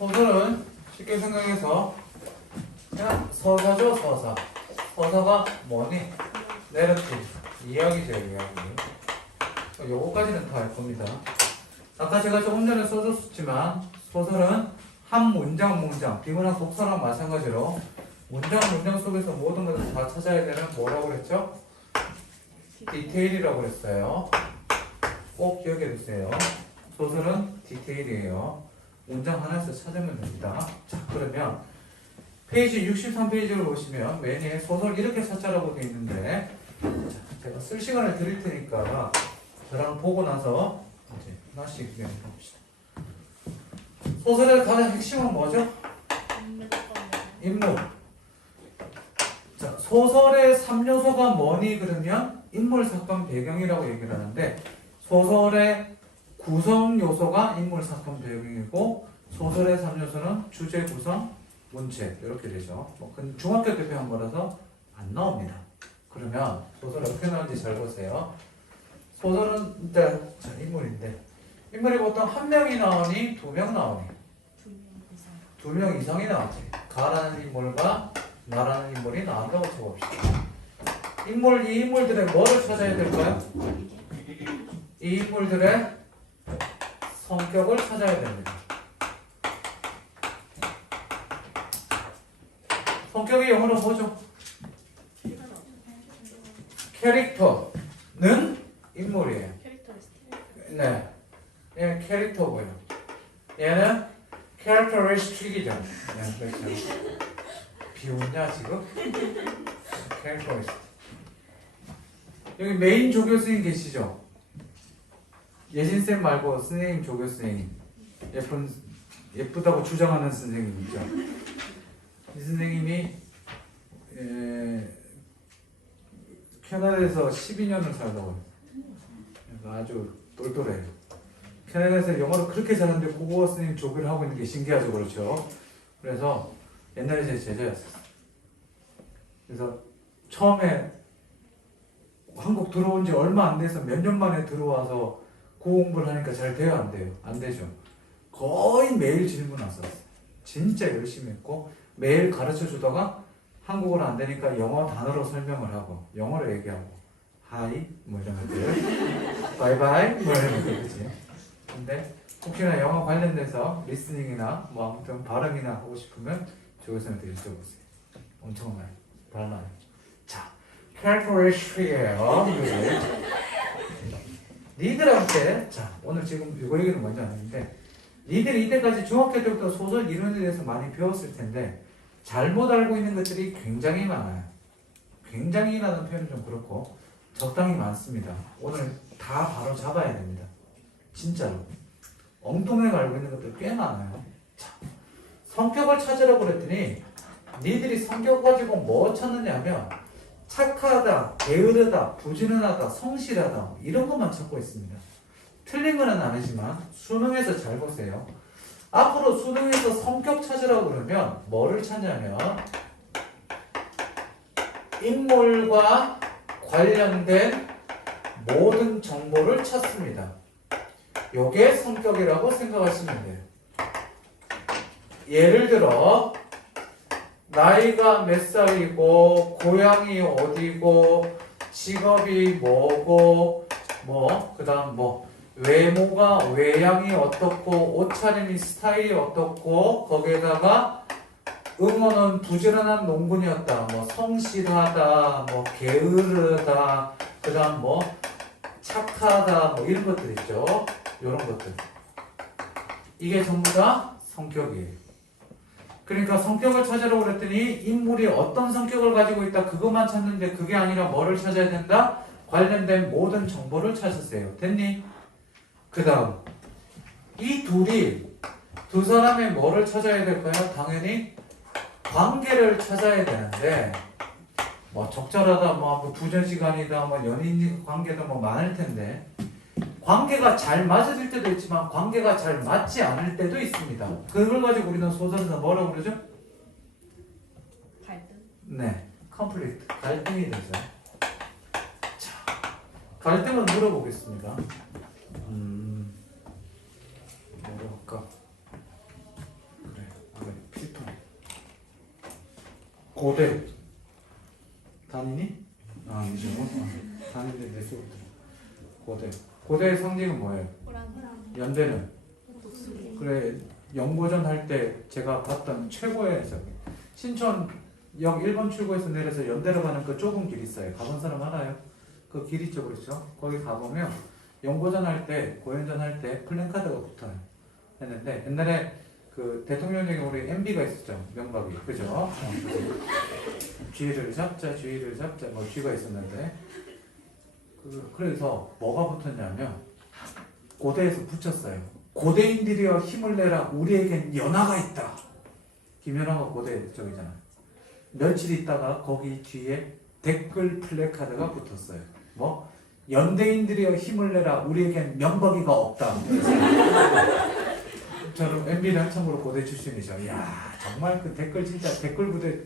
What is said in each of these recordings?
소설은 쉽게 생각해서 그냥 서사죠, 서사. 서사가 뭐니? 내러티브. 이야기죠, 이야기. 요거까지는 다 할 겁니다. 아까 제가 조금 전에 써줬지만 소설은 한 문장, 비문학 독서랑 마찬가지로 문장 속에서 모든 것을 다 찾아야 되는 뭐라고 그랬죠? 디테일이라고 그랬어요. 꼭 기억해 두세요. 소설은 디테일이에요. 문장 하나에서 찾으면 됩니다. 자, 그러면 페이지 63페이지를 보시면 메뉴에 소설 이렇게 찾자라고 되어 있는데, 자, 제가 쓸 시간을 드릴 테니까 저랑 보고 나서 이제 하나씩 봅시다. 소설의 가장 핵심은 뭐죠? 인물. 자, 소설의 3요소가 뭐니? 그러면 인물, 사건, 배경이라고 얘기를 하는데, 소설의 구성 요소가 인물, 사건, 배경이고, 소설의 3요소는 주제, 구성, 문체 이렇게 되죠. 뭐 중학교 때 배운 거라서 안 나옵니다. 그러면 소설 어떻게 나오는지 잘 보세요. 소설은 일단 자, 인물인데, 인물이 보통 한 명이 나오니 두 명 나오니? 두 명 이상이 나오지. 가라는 인물과 나라는 인물이 나온다고 쳐봅시다. 이 인물들의 뭐를 찾아야 될까요? 이 인물들의 성격을 찾아야 됩니다. 성격이 영어로 뭐죠? 캐릭터는 인물이에요. 네, 얘는 캐릭터고요. 얘는 캐릭터리스틱이죠. 네, 그렇죠. 비웃냐 지금? 캐릭터리스틱. 여기 메인 조교수님 계시죠? 예진쌤 말고 선생님 조교수님. 예쁘다고 주장하는 선생님 있죠? 이 선생님이 캐나다에서 12년을 살다고 아주 똘똘해요. 캐나다에서 영어를 그렇게 잘하는데 국어 선생님 조교를 하고 있는 게 신기하죠, 그렇죠? 그래서 옛날에 제 제자였어요. 그래서 처음에 한국 들어온 지 얼마 안 돼서 몇 년 만에 들어와서 국어 공부를 하니까 잘 돼요, 안 돼요? 안 되죠. 거의 매일 질문 왔었어요. 진짜 열심히 했고 매일 가르쳐 주다가 한국어로 안 되니까 영어 단어로 설명을 하고 영어로 얘기하고 하이 뭐 이런 것들 바이바이 뭐 이런 것들 그치? 근데 혹시나 영어 관련돼서 리스닝이나 뭐 아무튼 발음이나 하고 싶으면 조교수님한테 여쭤보세요. 엄청 많이 발라요. 자, 캐릭터리스틱이에요. 니들한테 자 오늘 지금 이거 얘기는 먼저 안 했는데 니들이 이때까지 중학교 때부터 소설 이론에 대해서 많이 배웠을 텐데 잘못 알고 있는 것들이 굉장히 많아요. 굉장히라는 표현은 좀 그렇고 적당히 많습니다. 오늘 다 바로 잡아야 됩니다. 진짜로. 엉뚱하게 알고 있는 것들 꽤 많아요. 자, 성격을 찾으라고 그랬더니 니들이 성격 가지고 뭐 찾느냐면 착하다, 게으르다, 부지런하다, 성실하다 이런 것만 찾고 있습니다. 틀린 건 아니지만 수능에서 잘 보세요. 앞으로 수능에서 성격 찾으라고 그러면 뭐를 찾냐면 인물과 관련된 모든 정보를 찾습니다. 요게 성격이라고 생각하시면 돼요. 예를 들어 나이가 몇 살이고 고향이 어디고 직업이 뭐고 뭐 그다음 뭐 외모가 외양이 어떻고 옷차림이 스타일이 어떻고 거기에다가 응원은 부지런한 농군이었다 뭐 성실하다 뭐 게으르다 그다음 뭐 착하다 뭐 이런 것들 있죠. 이런 것들 이게 전부 다 성격이에요. 그러니까 성격을 찾으라고 그랬더니 인물이 어떤 성격을 가지고 있다 그것만 찾는데 그게 아니라 뭐를 찾아야 된다? 관련된 모든 정보를 찾으세요. 됐니? 그 다음 이 두 사람의 뭐를 찾아야 될까요? 당연히 관계를 찾아야 되는데 뭐 적절하다 뭐 부전시간이다 뭐 연인 관계도 뭐 많을 텐데 관계가 잘 맞을 때도 있지만 관계가 잘 맞지 않을 때도 있습니다. 그걸 가지고 우리는 소설에서 뭐라고 그러죠? 갈등? 네, conflict, 갈등이 되죠. 자, 갈등을 물어보겠습니다. 뭐로 할까? 그래. 고대. 다니니? 아니죠. 다니는데 내 수업 들어. 고대. 고대의 상징은 뭐예요? 연대는? 그래, 영고전 할 때 제가 봤던 최고의 해석. 신촌역 1번 출구에서 내려서 연대로 가는 그 좁은 길 있어요. 가본 사람 알아요? 그 길 있죠, 그렇죠? 거기 가보면 영고전 할 때, 고연전 할 때 플랜카드가 붙어요. 했는데 옛날에 그 대통령에게 우리 MB가 있었죠, 명박이, 그죠? 쥐를 잡자, 쥐를 잡자, 뭐 쥐가 있었는데 그래서 뭐가 붙었냐면 고대에서 붙였어요. 고대인들이여 힘을 내라, 우리에겐 연화가 있다. 김연화가 고대 쪽이잖아. 며칠 있다가 거기 뒤에 댓글 플래카드가 붙었어요. 뭐? 연대인들이여 힘을 내라, 우리에겐 명박이가 없다. 저는 MB는 참고로 고대 출신이죠. 이야, 정말 그 댓글 진짜 댓글 부대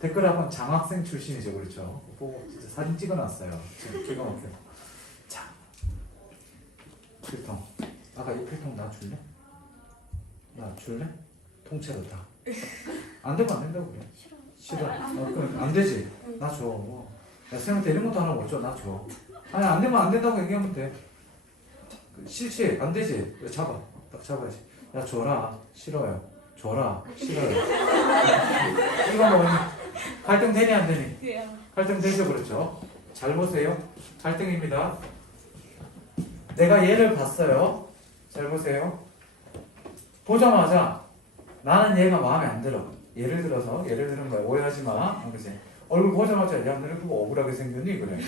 댓글학원 장학생 출신이죠, 그렇죠? 보고 진짜 사진 찍어놨어요. 지금 기가 막혀. 자, 필통. 아까 이 필통 나 줄래? 나 줄래? 통째로 다. 안 되면 안 된다고 그래. 싫어. 그럼 안 되지. 나 줘. 야, 쌤한테 이런 것도 하나 못 줘. 나 줘. 아니, 안 되면 안 된다고 얘기하면 돼. 싫지? 안 되지? 잡아. 딱 잡아야지. 야, 줘라. 싫어요. 줘라. 싫어요. 이거 뭐 갈등 되니 안 되니? 갈등 되죠, 그렇죠? 잘 보세요. 갈등입니다. 내가 얘를 봤어요. 잘 보세요. 보자마자 나는 얘가 마음에 안 들어. 예를 들은 거야. 오해하지 마. 그치? 얼굴 보자마자 야, 너네 그거 억울하게 생겼니? 그래.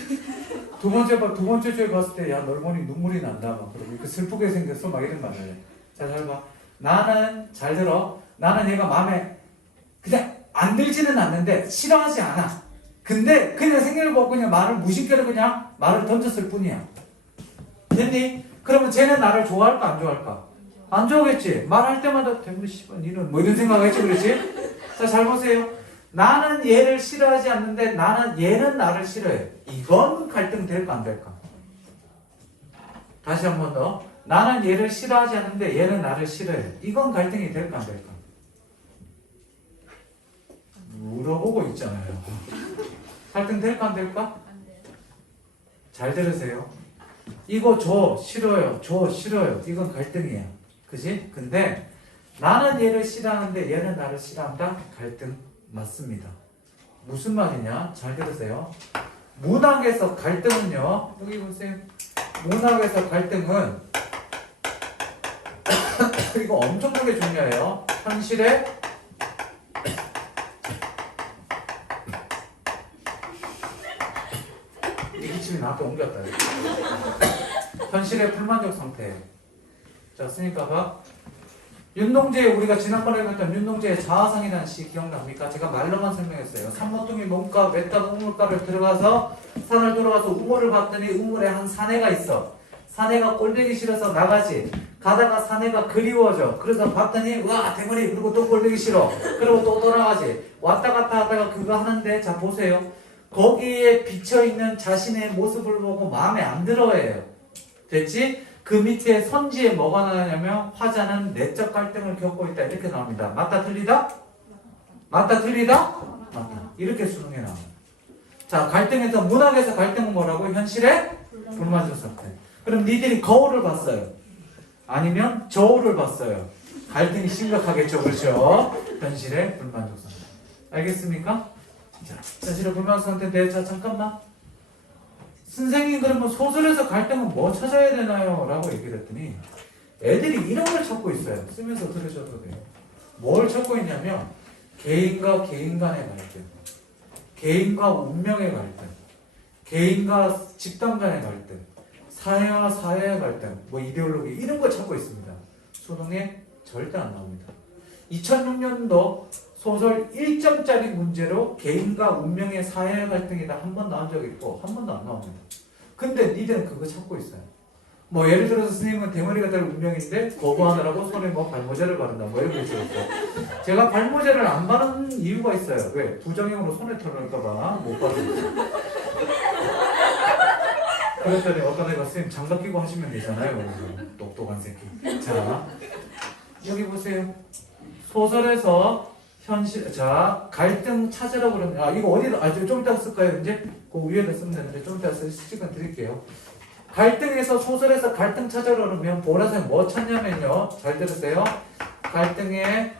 두 번째 주에 봤을 때 야, 널 보니 눈물이 난다. 막 그러고 이렇게 슬프게 생겼어. 막 이런 말을 해. 자, 잘 봐. 나는 잘 들어. 나는 얘가 마음에 그냥 안 들지는 않는데 싫어하지 않아. 근데 그냥 생각을 보고 그냥 말을 무심결에 그냥 말을 던졌을 뿐이야. 됐니? 그러면 쟤는 나를 좋아할까 안 좋아할까? 안 좋아하겠지. 말할 때마다 대부분 씨발 니는 뭐 이런 생각하겠지, 그렇지? 자, 잘 보세요. 나는 얘를 싫어하지 않는데 얘는 나를 싫어해. 이건 갈등 될까 안 될까? 다시 한 번 더. 나는 얘를 싫어하지 않는데 얘는 나를 싫어해. 이건 갈등이 될까 안 될까? 물어보고 있잖아요. 갈등 될까 안 될까? 잘 들으세요. 이거 줘 싫어요. 줘 싫어요. 이건 갈등이야. 그지? 근데 나는 얘를 싫어하는데 얘는 나를 싫어한다? 갈등 맞습니다. 무슨 말이냐? 잘 들으세요. 문학에서 갈등은요. 여기 보세요. 문학에서 갈등은 이거 엄청나게 중요해요. 현실에 이 기침이 나한테 옮겼다. 현실의 불만족 상태. 자, 쓰니까 봐. 윤동주의 우리가 지난번에 봤던 윤동주의 자화상이라는 시 기억납니까? 제가 말로만 설명했어요. 산모뚱이 몸과 외딴 우물가를 들어가서 산을 돌아가서 우물을 봤더니 우물에 한 사내가 있어. 사내가 꼴보기 싫어서 나가지. 가다가 사내가 그리워져. 그래서 봤더니 와 대머리. 그리고 또 꼴보기 싫어. 그리고 또 돌아가지. 왔다 갔다 하다가 그거 하는데 자 보세요. 거기에 비쳐있는 자신의 모습을 보고 마음에 안 들어해요. 됐지? 그 밑에 선지에 뭐가 나냐면 화자는 내적 갈등을 겪고 있다. 이렇게 나옵니다. 맞다 틀리다? 맞다 틀리다? 맞다. 이렇게 수능에 나옵니다. 자, 갈등에서 문학에서 갈등은 뭐라고? 현실의 불만족 상태. 그럼 니들이 거울을 봤어요. 아니면 저울을 봤어요. 갈등이 심각하겠죠. 그렇죠? 현실의 불만족 상태. 알겠습니까? 자, 현실의 불만족 상태에 대해서 잠깐만. 선생님 그러면 소설에서 갈등은 뭐 찾아야 되나요? 라고 얘기를 했더니 애들이 이런 걸 찾고 있어요. 쓰면서 들으셔도 돼요. 뭘 찾고 있냐면 개인과 개인 간의 갈등, 개인과 운명의 갈등, 개인과 집단 간의 갈등, 사회와 사회의 갈등, 뭐 이데올로기 이런 걸 찾고 있습니다. 수능에 절대 안 나옵니다. 2006년도 소설 1점짜리 문제로 개인과 운명의 사회의 갈등이다 한 번 나온 적 있고 한 번도 안 나옵니다. 근데 니들은 그거 찾고 있어요. 뭐 예를 들어서 스님은 대머리가 될 운명인데 거부하느라고 손에 뭐 발모제를 바른다 뭐 이런 거 있어요. 제가 발모제를 안 바르는 이유가 있어요. 왜? 부정형으로 손에 털을까봐 못 바르고. 그랬더니 어떤 애가 스님 장갑 끼고 하시면 되잖아요. 똑똑한 새끼. 자 여기 보세요. 소설에서 자, 갈등 찾으라고 그러면, 이거 어디다, 좀 이따 쓸까요, 이제? 그 위에다 쓰면 되는데, 좀 이따 쓸 시간 드릴게요. 갈등에서, 소설에서 갈등 찾으라고 그러면, 보라색 뭐 찾냐면요. 잘 들으세요. 갈등의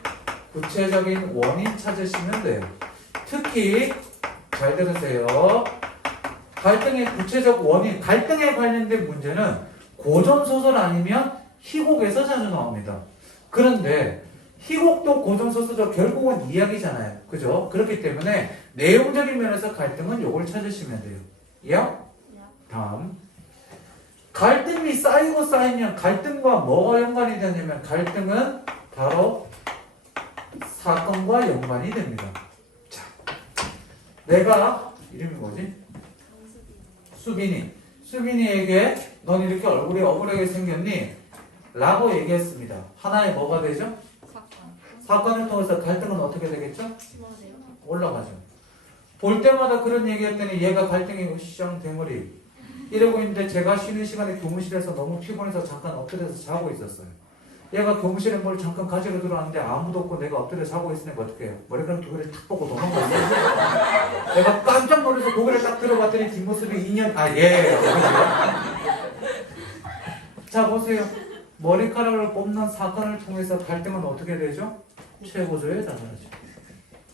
구체적인 원인 찾으시면 돼요. 특히, 잘 들으세요. 갈등의 구체적 원인, 갈등에 관련된 문제는 고전소설 아니면 희곡에서 자주 나옵니다. 그런데, 희곡도 고전소설도 결국은 이야기잖아요. 그죠? 그렇기 때문에 내용적인 면에서 갈등은 요걸 찾으시면 돼요. 이해요? 다음. 갈등이 쌓이고 쌓이면 갈등과 뭐가 연관이 되냐면 갈등은 바로 사건과 연관이 됩니다. 자, 내가 이름이 뭐지? 수빈이에게 넌 이렇게 얼굴이 억울하게 생겼니? 라고 얘기했습니다. 하나의 뭐가 되죠? 사건을 통해서 갈등은 어떻게 되겠죠? 올라가죠. 볼 때마다 그런 얘기했더니 얘가 갈등이 으쌰 대머리 이러고 있는데 제가 쉬는 시간에 교무실에서 너무 피곤해서 잠깐 엎드려서 자고 있었어요. 얘가 교무실에 뭘 잠깐 가지러 들어왔는데 아무도 없고 내가 엎드려 자고 있으니까 어떻게 해요? 머리카락 두 개를 탁 보고 도망갔어요. 내가 깜짝 놀라서 고개를 딱 들어봤더니 뒷모습이 2년 자 보세요. 머리카락을 뽑는 사건을 통해서 갈등은 어떻게 되죠? 최고조에 달하죠.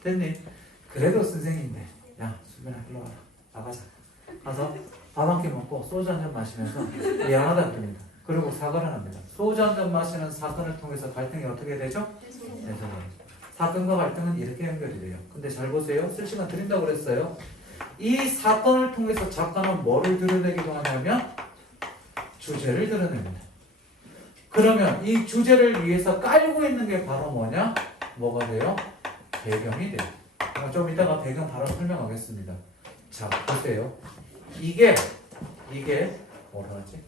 됐니? 그래도 선생님인데 야 수빈아 일로 와라. 나가자. 가서 밥 한 끼 먹고 소주 한 잔 마시면서 미안하다 그럽니다. 그리고 사과를 합니다. 소주 한 잔 마시는 사건을 통해서 갈등이 어떻게 되죠? 사건과 갈등은 이렇게 연결이 돼요. 근데 잘 보세요. 쓸 시간 드린다고 그랬어요. 이 사건을 통해서 작가는 뭐를 드러내기도 하냐면 주제를 드러냅니다. 그러면 이 주제를 위해서 깔고 있는 게 바로 뭐냐? 뭐가 돼요? 배경이 돼요. 좀 이따가 배경 바로 설명하겠습니다. 자, 보세요. 이게 뭐라 하지?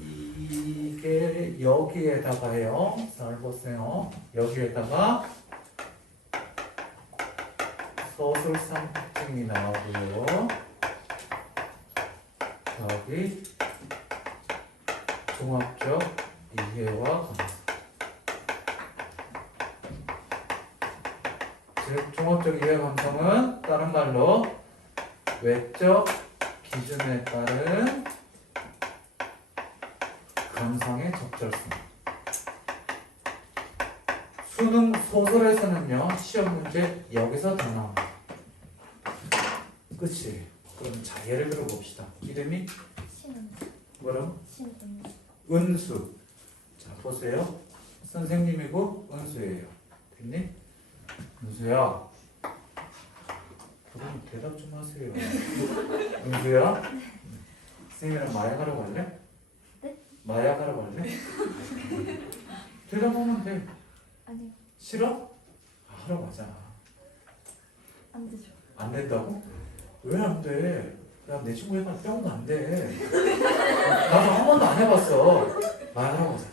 이게 여기에다가요. 잘 보세요. 여기에다가 서술상 특징이 나오고요. 여기 종합적 이해와 감상. 즉 종합적 이해 감성은 다른 말로 외적 기준에 따른 감상의 적절성. 수능 소설에서는요 시험 문제 여기서 다 나옵니다. 그치? 그럼 자 예를 들어 봅시다. 이름이 뭐라고? 은수. 자 보세요. 선생님이고 은수예요. 됐니? 은수야. 그럼 대답 좀 하세요. 은수야. 선생님이랑 마약하러 갈래? 네? 마약하러 갈래? 대답하면 돼. 아니요. 싫어? 하러 가자. 안 되죠. 안 된다고? 왜 안 돼? 야, 내 친구 해봐. 뿅도 안 돼. 나도 한 번도 안 해봤어. 마약하러 가자.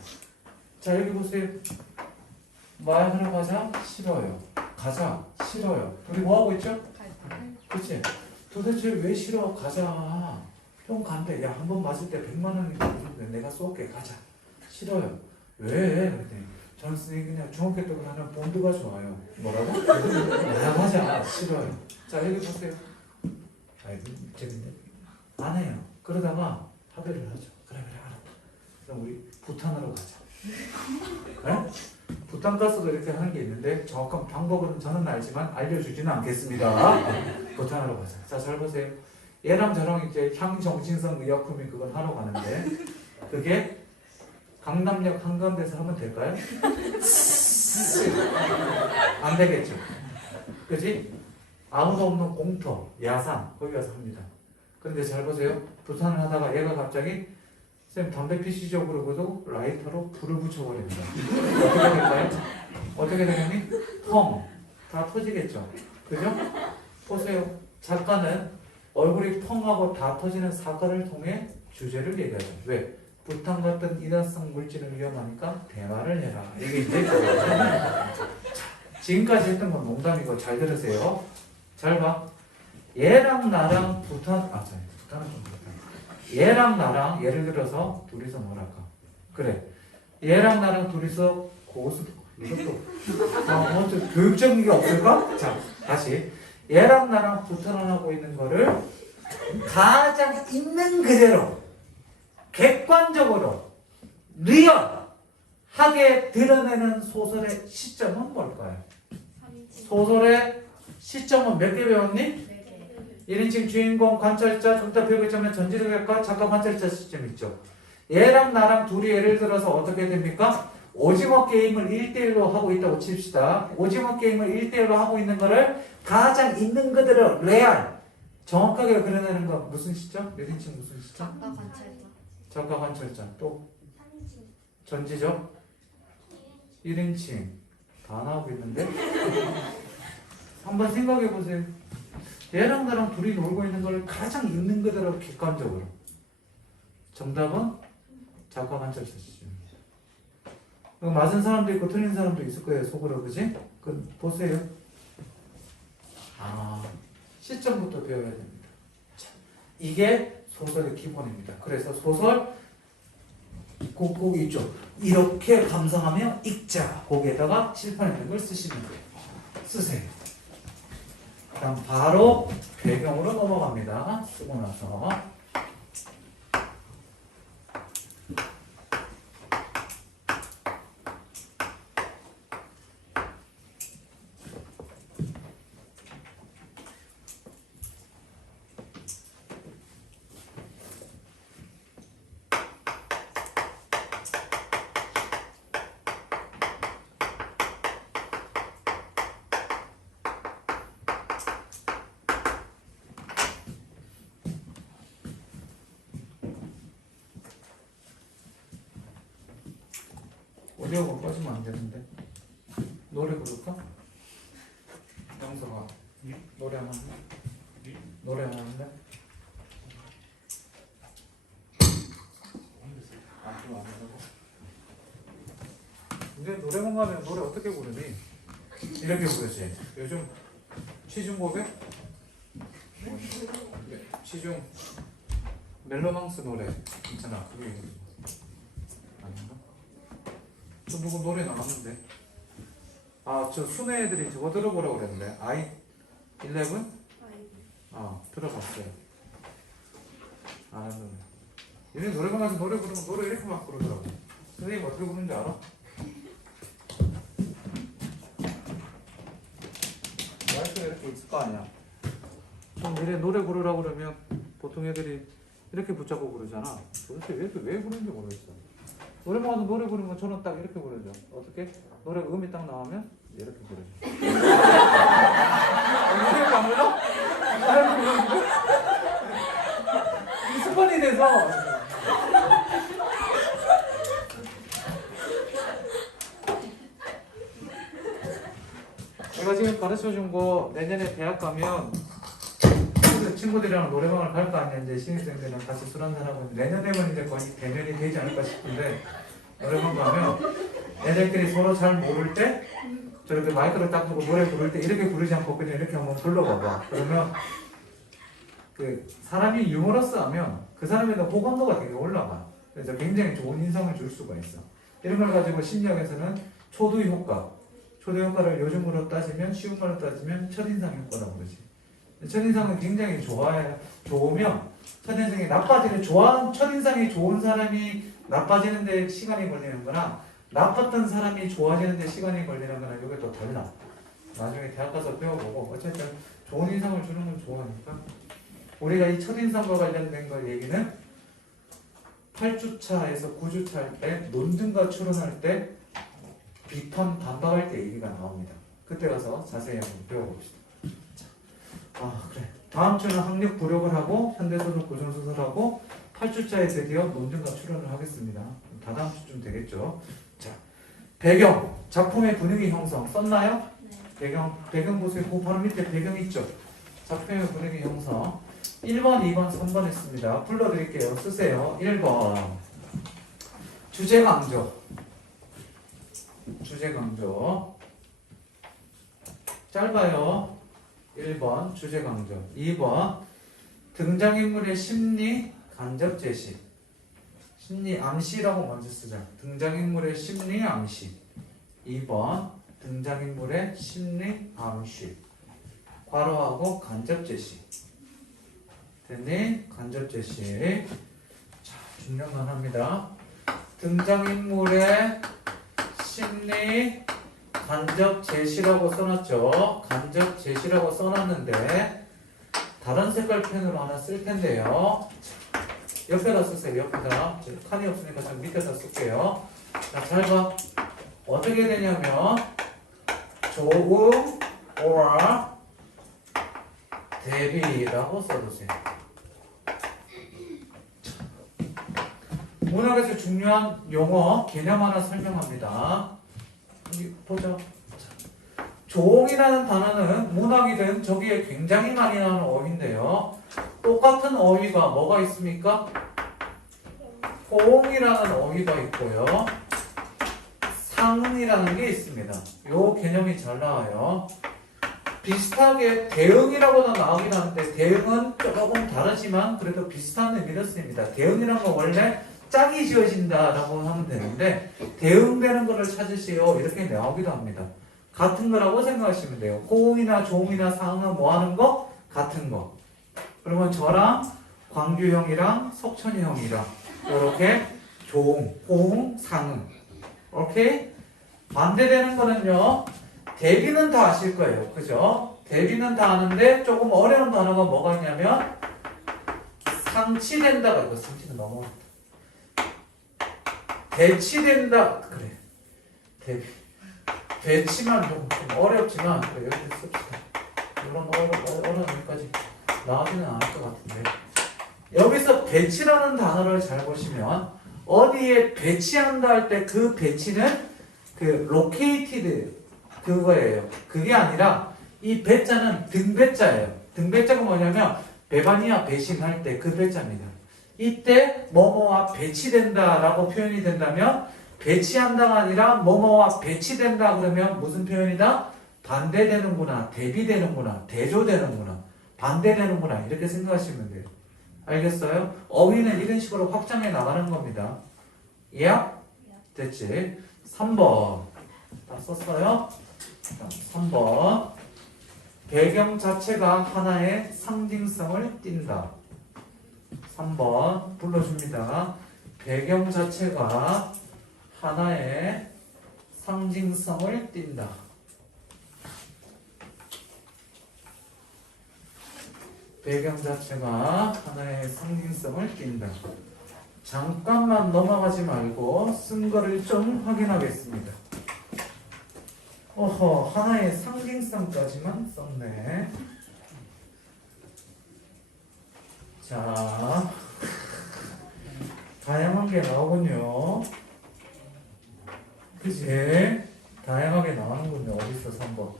자, 여기 보세요. 마약하러 가자? 싫어요. 가자? 싫어요. 우리 뭐 하고 있죠? 그치? 도대체 왜 싫어? 가자. 뿅 간대. 야, 한 번 맞을 때 100만 원이니까 내가 쏠게. 가자. 싫어요. 왜? 그랬더니 저는 선생님 그냥 중학교 때 하는 본드가 좋아요. 뭐라고? 마약하자. 싫어요. 자, 여기 보세요. 아이고, 재밌네. 안 해요. 그러다가 합의를 하죠. 그래, 알았다. 그럼 우리 부탄으로 가자. 네? 부탄 가스도 이렇게 하는 게 있는데 정확한 방법은 저는 알지만 알려주지는 않겠습니다. 부탄으로 가자. 자, 잘 보세요. 얘랑 저랑 이제 향정신성 의약품이 그걸 하러 가는데 그게 강남역 한가운데서 하면 될까요? 안 되겠죠. 그지? 아무도 없는 공터, 야산 거기 가서 합니다. 근데 잘 보세요. 부탄을 하다가 얘가 갑자기 쌤 담배 피시죠? 그러고도 라이터로 불을 붙여버립니다. 어떻게 될까요? 어떻게 되냐니? 텅! 다 터지겠죠. 그죠? 보세요. 작가는 얼굴이 텅하고 다 터지는 사건을 통해 주제를 얘기하죠. 왜? 부탄 같은 이단성 물질은 위험하니까 대화를 해라. 이게 이제 지금까지 했던 건 농담이고 잘 들으세요. 잘 봐. 얘랑 나랑 부탄은 좀 얘랑 나랑 예를 들어서 둘이서 뭐랄까? 그래. 얘랑 나랑 둘이서 이것도 좀 교육적인 게 없을까? 자, 다시 얘랑 나랑 붙어나가고 있는 거를 가장 있는 그대로 객관적으로 리얼하게 드러내는 소설의 시점은 뭘까요? 소설의 시점은 몇 개 배웠니? 1인칭 주인공 관찰자 정답 배우고 있자면 전지력과 작가 관찰자 시점 있죠. 얘랑 나랑 둘이 예를 들어서 어떻게 됩니까? 오징어 게임을 1대1로 하고 있다고 칩시다. 오징어 게임을 1대1로 하고 있는 거를 가장 있는 그대로 레알 정확하게 그려내는 거 무슨 시점? 몇 인칭 무슨 시점? 작가 관찰자. 작가 관찰자 또 전지적 1인칭 다 나오고 있는데 한번 생각해 보세요. 얘랑 나랑 둘이 놀고 있는 걸 가장 있는 그대로 객관적으로 정답은 작가 관찰자 시점입니다. 맞은 사람도 있고 틀린 사람도 있을 거예요. 속으로 그지? 그 보세요. 시점부터 배워야 됩니다. 자, 이게 소설의 기본입니다. 그래서 소설 꼭 있죠. 이렇게 감상하며 읽자. 거기에다가 칠판에 있는 걸 쓰시면 돼요. 쓰세요. 그럼 바로 배경으로 넘어갑니다. 쓰고 나서 오디오가 꺼지면 안 되는데 노래 부를까? 영서가 노래 하나 할래? 노래 하나 할래? 좀 안 하고 근데 노래방 가면 노래 어떻게 부르니? 이렇게 부르지. 요즘 취중 고백? 취중 멜로망스 노래 있잖아. 그게 아닌가? 저 누구 노래 나왔는데 저 순애 애들이 저거 들어보라고 그랬는데 아이 11? 들어봤어요. 아는 노래. 얘네 노래방 가서 노래 부르면 노래 이렇게 막 부르더라고. 선생님 어떻게 부르는지 알아? 마이크가 이렇게 있을 거 아니야. 그럼 얘네 노래 부르라고 그러면 보통 애들이 이렇게 붙잡고 부르잖아. 도대체 왜 부르는지 모르겠어. 노래방 가서 노래 부르는 건 저는 딱 이렇게 부르죠. 어떻게? 노래 음이 딱 나오면 이렇게 부르죠. 노래가 안 불러? 이 습관이 돼서 내가 지금 가르쳐준 거 내년에 대학 가면 친구들이랑 노래방을 갈 거 아니야. 이제 신입생들이랑 같이 술 한잔하고 내년 되면 이제 거의 대면이 되지 않을까 싶은데 노래방 가면 애들끼리 서로 잘 모를 때 저렇게 마이크를 딱 두고 노래 부를 때 이렇게 부르지 않고 그냥 이렇게 한번 불러봐봐. 그러면 그 사람이 유머러스하면 그 사람에 대한 호감도가 되게 올라가. 그래서 굉장히 좋은 인상을 줄 수가 있어. 이런 걸 가지고 심리학에서는 초두 효과. 초두 효과를 요즘으로 따지면 쉬운 말로 따지면 첫인상 효과라고 그러지. 첫인상은 굉장히 좋으면 첫인상이 나빠지는 첫인상이 좋은 사람이 나빠지는데 시간이 걸리는 거나 나빴던 사람이 좋아지는데 시간이 걸리는 거나 이게 또 달라. 나중에 대학 가서 배워보고 어쨌든 좋은 인상을 주는 건 좋아하니까 우리가 이 첫인상과 관련된 거 얘기는 8주차에서 9주차 할 때 논증과 추론할 때 비판 반박할 때 얘기가 나옵니다. 그때 가서 자세히 한번 배워봅시다. 그래. 다음 주는 학력 부력을 하고 현대소설 고전소설하고 8주차에 드디어 논증과 추론을 하겠습니다. 다다음 주쯤 되겠죠. 자, 배경, 작품의 분위기 형성 썼나요? 네. 배경 보세요. 그 바로 밑에 배경 있죠. 작품의 분위기 형성 1번, 2번, 3번 했습니다. 불러드릴게요. 쓰세요. 1번 주제 강조 짧아요. 1번 주제 강조 2번 등장인물의 심리 간접 제시 심리 암시라고 먼저 쓰자. 등장인물의 심리 암시 2번 등장인물의 심리 암시. 괄호하고 간접 제시. 됐니? 간접 제시. 자, 중요만 합니다. 등장인물의 심리 간접 제시라고 써놨죠. 간접 제시라고 써놨는데 다른 색깔 펜으로 하나 쓸 텐데요. 옆에다 쓰세요. 옆에다. 칸이 없으니까 좀 밑에다 쓸게요. 자, 잘 봐. 어떻게 되냐면 조음 or 대비라고 써주세요. 문학에서 중요한 용어 개념 하나 설명합니다. 여기 보자. 조옹이라는 단어는 문학이든 저기에 굉장히 많이 나오는 어휘인데요. 똑같은 어휘가 뭐가 있습니까? 호응이라는 어휘가 있고요. 상응이라는 게 있습니다. 요 개념이 잘 나와요. 비슷하게 대응이라고도 나오긴 하는데 대응은 조금 다르지만 그래도 비슷한 의미를 씁니다. 대응이라는 건 원래 짝이 지어진다라고 하면 되는데 대응되는 거를 찾으세요. 이렇게 나오기도 합니다. 같은 거라고 생각하시면 돼요. 호응이나 조응이나 상응은 뭐 하는 거? 같은 거. 그러면 저랑 광규 형이랑 석천이 형이랑 이렇게 조응, 호응, 상응. 오케이? 반대되는 거는요. 대비는 다 아실 거예요. 그죠? 대비는 다 아는데 조금 어려운 단어가 뭐가 있냐면 상치된다가 이거 상치는 너무 대치된다. 그래. 대비. 대치만 좀 어렵지만 그래, 여기 씁시다. 물론 어려운 여기까지 나오지는 않을 것 같은데 여기서 배치라는 단어를 잘 보시면 어디에 배치한다 할 때 그 배치는 그 located 그거예요. 그게 아니라 이 배자는 등배자예요. 등배자가 뭐냐면 배반이와 배신할 때 그 배자입니다. 이때 뭐뭐와 배치된다라고 표현이 된다면 배치한다가 아니라 뭐뭐와 배치된다 그러면 무슨 표현이다? 반대되는구나, 대비되는구나, 대조되는구나, 반대되는구나 이렇게 생각하시면 돼요. 알겠어요? 어휘는 이런 식으로 확장해 나가는 겁니다. 이해야? 됐지? 3번 다 썼어요? 3번 배경 자체가 하나의 상징성을 띈다. 3번 불러줍니다. 배경 자체가 하나의 상징성을 띈다. 배경 자체가 하나의 상징성을 띈다. 잠깐만 넘어가지 말고 쓴 거를 좀 확인하겠습니다. 어허, 하나의 상징성까지만 썼네. 자, 다양한 게 나오군요. 그치? 다양하게 나오는군요. 어디서 3번.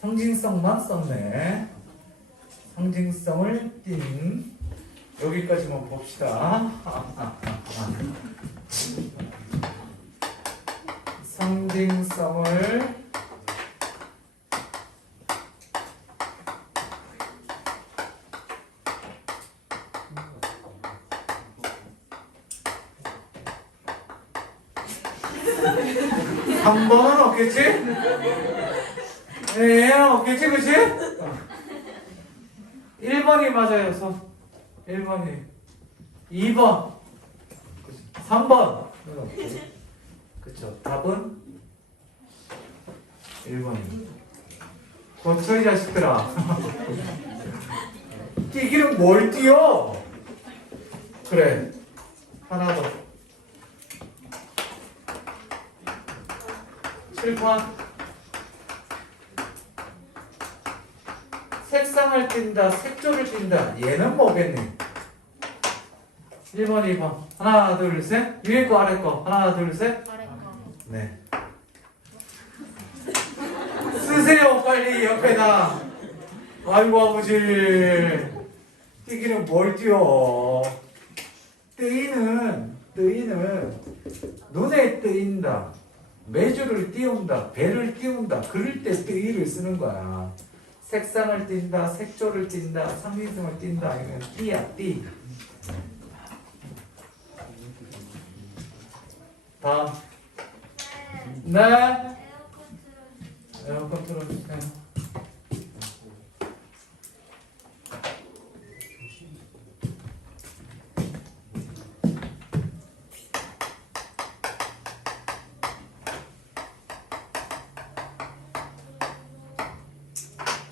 상징성만 썼네. 상징성을 띈. 여기까지만 봅시다. 상징성을 한 번은 없겠지? 네, 없겠지, 그치? 1번이 맞아요, 손. 1번이. 2번. 3번. 그쵸. 답은 1번입니다. 고쳐, 이 자식들아. 뛰기는 뭘 뛰어? 그래. 하나 더. 7번. 색상을 띈다, 색조를 띈다. 얘는 뭐겠니? 1번, 2번. 하나, 둘, 셋. 위에 거, 아래 거. 하나, 둘, 셋. 아래 거. 네. 쓰세요, 빨리 옆에다. 아이고, 아버지. 뛰기는 뭘 뛰어? 뜨이는 눈에 뜨인다. 매주를 띄운다. 배를 띄운다. 그럴 때 뜨이를 쓰는 거야. 색상을 띈다, 색조를 띈다, 상징성을 띈다. 아니면 띠야, 띠. 다음. 네. 에어컨 틀어주세요. 에어컨 틀어주세요.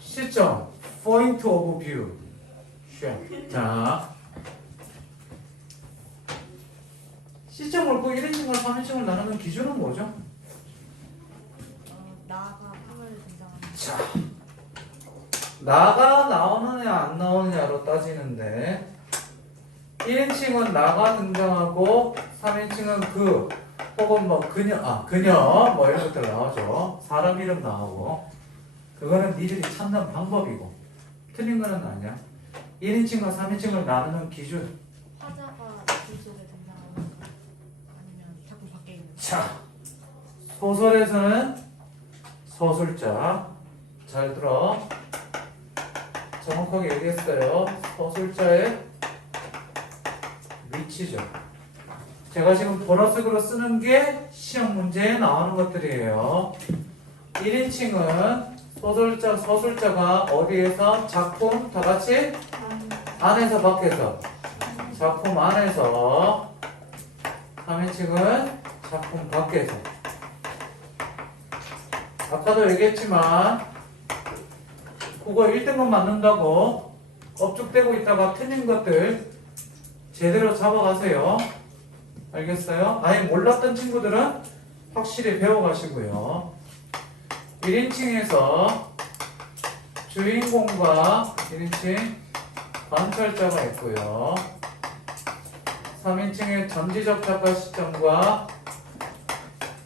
시점, point of view. 자, 시점을 꼭 1인칭과 3인칭을 나누는 기준은 뭐죠? 나가 화면에 등장하는. 자, 나가 나오느냐 안 나오느냐로 따지는데 1인칭은 나가 등장하고 3인칭은 그 혹은 뭐 그녀 뭐 이런 것들 나오죠. 사람 이름 나오고 그거는 니들이 찾는 방법이고 틀린 거는 아니야. 1인칭과 3인칭을 나누는 기준. 화자가 글 속에 등장하는 거 아니면 자꾸 밖에 있는 거. 자, 소설에서는 서술자. 잘 들어. 정확하게 얘기했어요. 서술자의 위치죠. 제가 지금 보라색으로 쓰는 게 시험 문제에 나오는 것들이에요. 1인칭은 서술자가 어디에서 작품 다 같이 안에서 밖에서 작품 안에서 3인칭은 작품 밖에서 아까도 얘기했지만 국어 1등급 맞는다고 엎죽대고 있다가 틀린 것들 제대로 잡아가세요. 알겠어요? 아예 몰랐던 친구들은 확실히 배워가시고요. 1인칭에서 주인공과 1인칭 관찰자가 있고요. 3인칭의 전지적 작가 시점과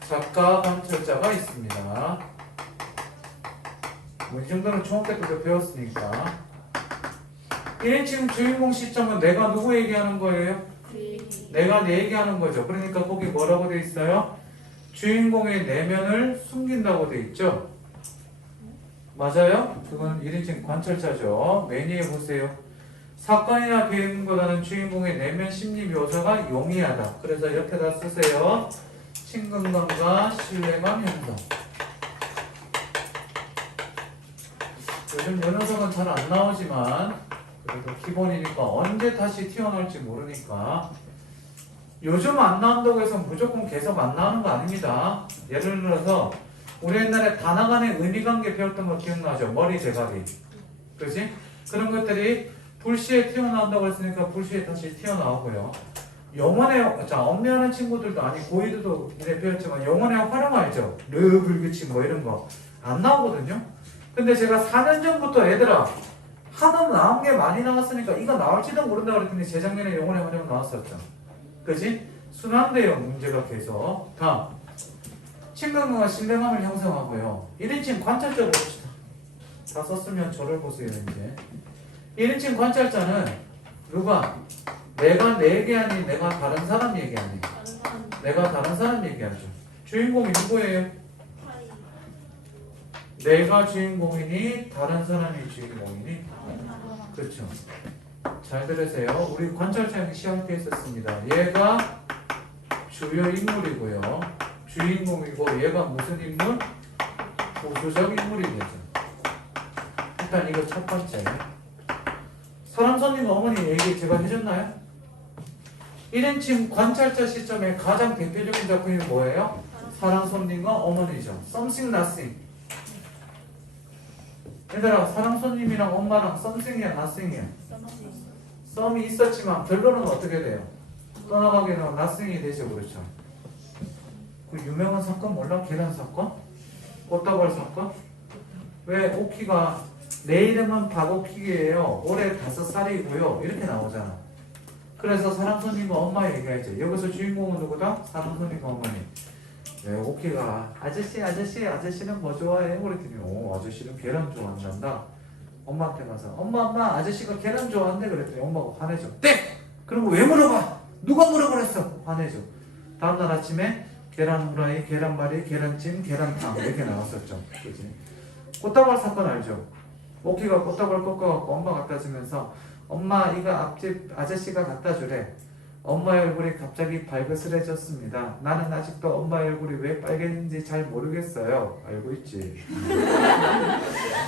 작가 관찰자가 있습니다. 뭐 이 정도는 중학교 때도 배웠으니까. 1인칭 주인공 시점은 내가 누구 얘기하는 거예요? 내가 내 얘기하는 거죠. 그러니까 거기 뭐라고 돼 있어요? 주인공의 내면을 숨긴다고 돼 있죠. 맞아요? 그건 1인칭 관찰자죠. 매니에 보세요. 사건이나 배경보다는 주인공의 내면 심리 묘사가 용이하다. 그래서 옆에다 쓰세요. 친근감과 신뢰감 형성. 요즘 연어석은 잘 안 나오지만 그래도 기본이니까 언제 다시 튀어나올지 모르니까 요즘 안 나온다고 해서 무조건 계속 안 나오는 거 아닙니다. 예를 들어서 우리 옛날에 단어 간의 의미관계 배웠던 거 기억나죠? 머리 대가리. 그렇지? 그런 것들이 불시에 튀어나온다고 했으니까 불시에 다시 튀어나오고요. 영혼의, 자, 엄미하는 친구들도 아니 고이들도 이래 배웠지만 영혼의 활용 알죠? 르불규칙 뭐 이런 거 안 나오거든요. 근데 제가 4년 전부터 얘들아 하도 나온 게 많이 나왔으니까 이거 나올지도 모른다 그랬더니 재작년에 영혼의 활용 나왔었죠. 그치? 순환돼요 문제가 계속. 다음 친근감과 신뢰감을 형성하고요. 1인칭 관찰자 봅시다. 다 썼으면 저를 보세요 이제. 1인칭 관찰자는 누가? 내가 내 얘기 아닌 내가 다른 사람 얘기 아닌 내가 다른 사람 얘기하죠. 주인공이 누구예요? 내가 주인공이니 다른 사람이 주인공이니? 그렇죠. 잘 들으세요. 우리 관찰자 시험 때 있었습니다. 얘가 주요 인물이고요. 주인공이고 얘가 무슨 인물? 보수적 인물이 되죠. 일단 이거 첫 번째. 사람 손님 어머니 얘기 제가 해줬나요? 1인칭 관찰자 시점의 가장 대표적인 작품이 뭐예요? 사랑 손님과 어머니죠. Something Nothing. 얘들아 사랑 손님이랑 엄마랑 something이야 nothing이야? 썸이 있었지만 결론은 어떻게 돼요? 떠나가기는 nothing이 되죠. 그렇죠. 그 유명한 사건 몰라? 계란 사건? 꽃다발 사건? 왜 오키가 내 이름은 박오키예요. 올해 5살이고요. 이렇게 나오잖아. 그래서 사랑 손님과 엄마 얘기하죠. 여기서 주인공은 누구다? 사랑 손님과 어머니. 네, 오키가 아저씨는 뭐 좋아해? 그랬더니 아저씨는 계란 좋아한단다. 엄마한테 가서 엄마 아저씨가 계란 좋아한대. 그랬더니 엄마가 화내죠. 땡! 그리고 왜 물어봐? 누가 물어보랬어? 화내죠. 다음날 아침에 계란 후라이, 계란말이, 계란찜, 계란탕 이렇게 나왔었죠. 그치? 꽃다발 사건 알죠? 오키가 꽃다발 꺾어갖고 엄마 갖다 주면서 엄마 이거 앞집 아저씨가 갖다 주래. 엄마의 얼굴이 갑자기 발그스레졌습니다. 나는 아직도 엄마의 얼굴이 왜 빨개진지 잘 모르겠어요. 알고 있지?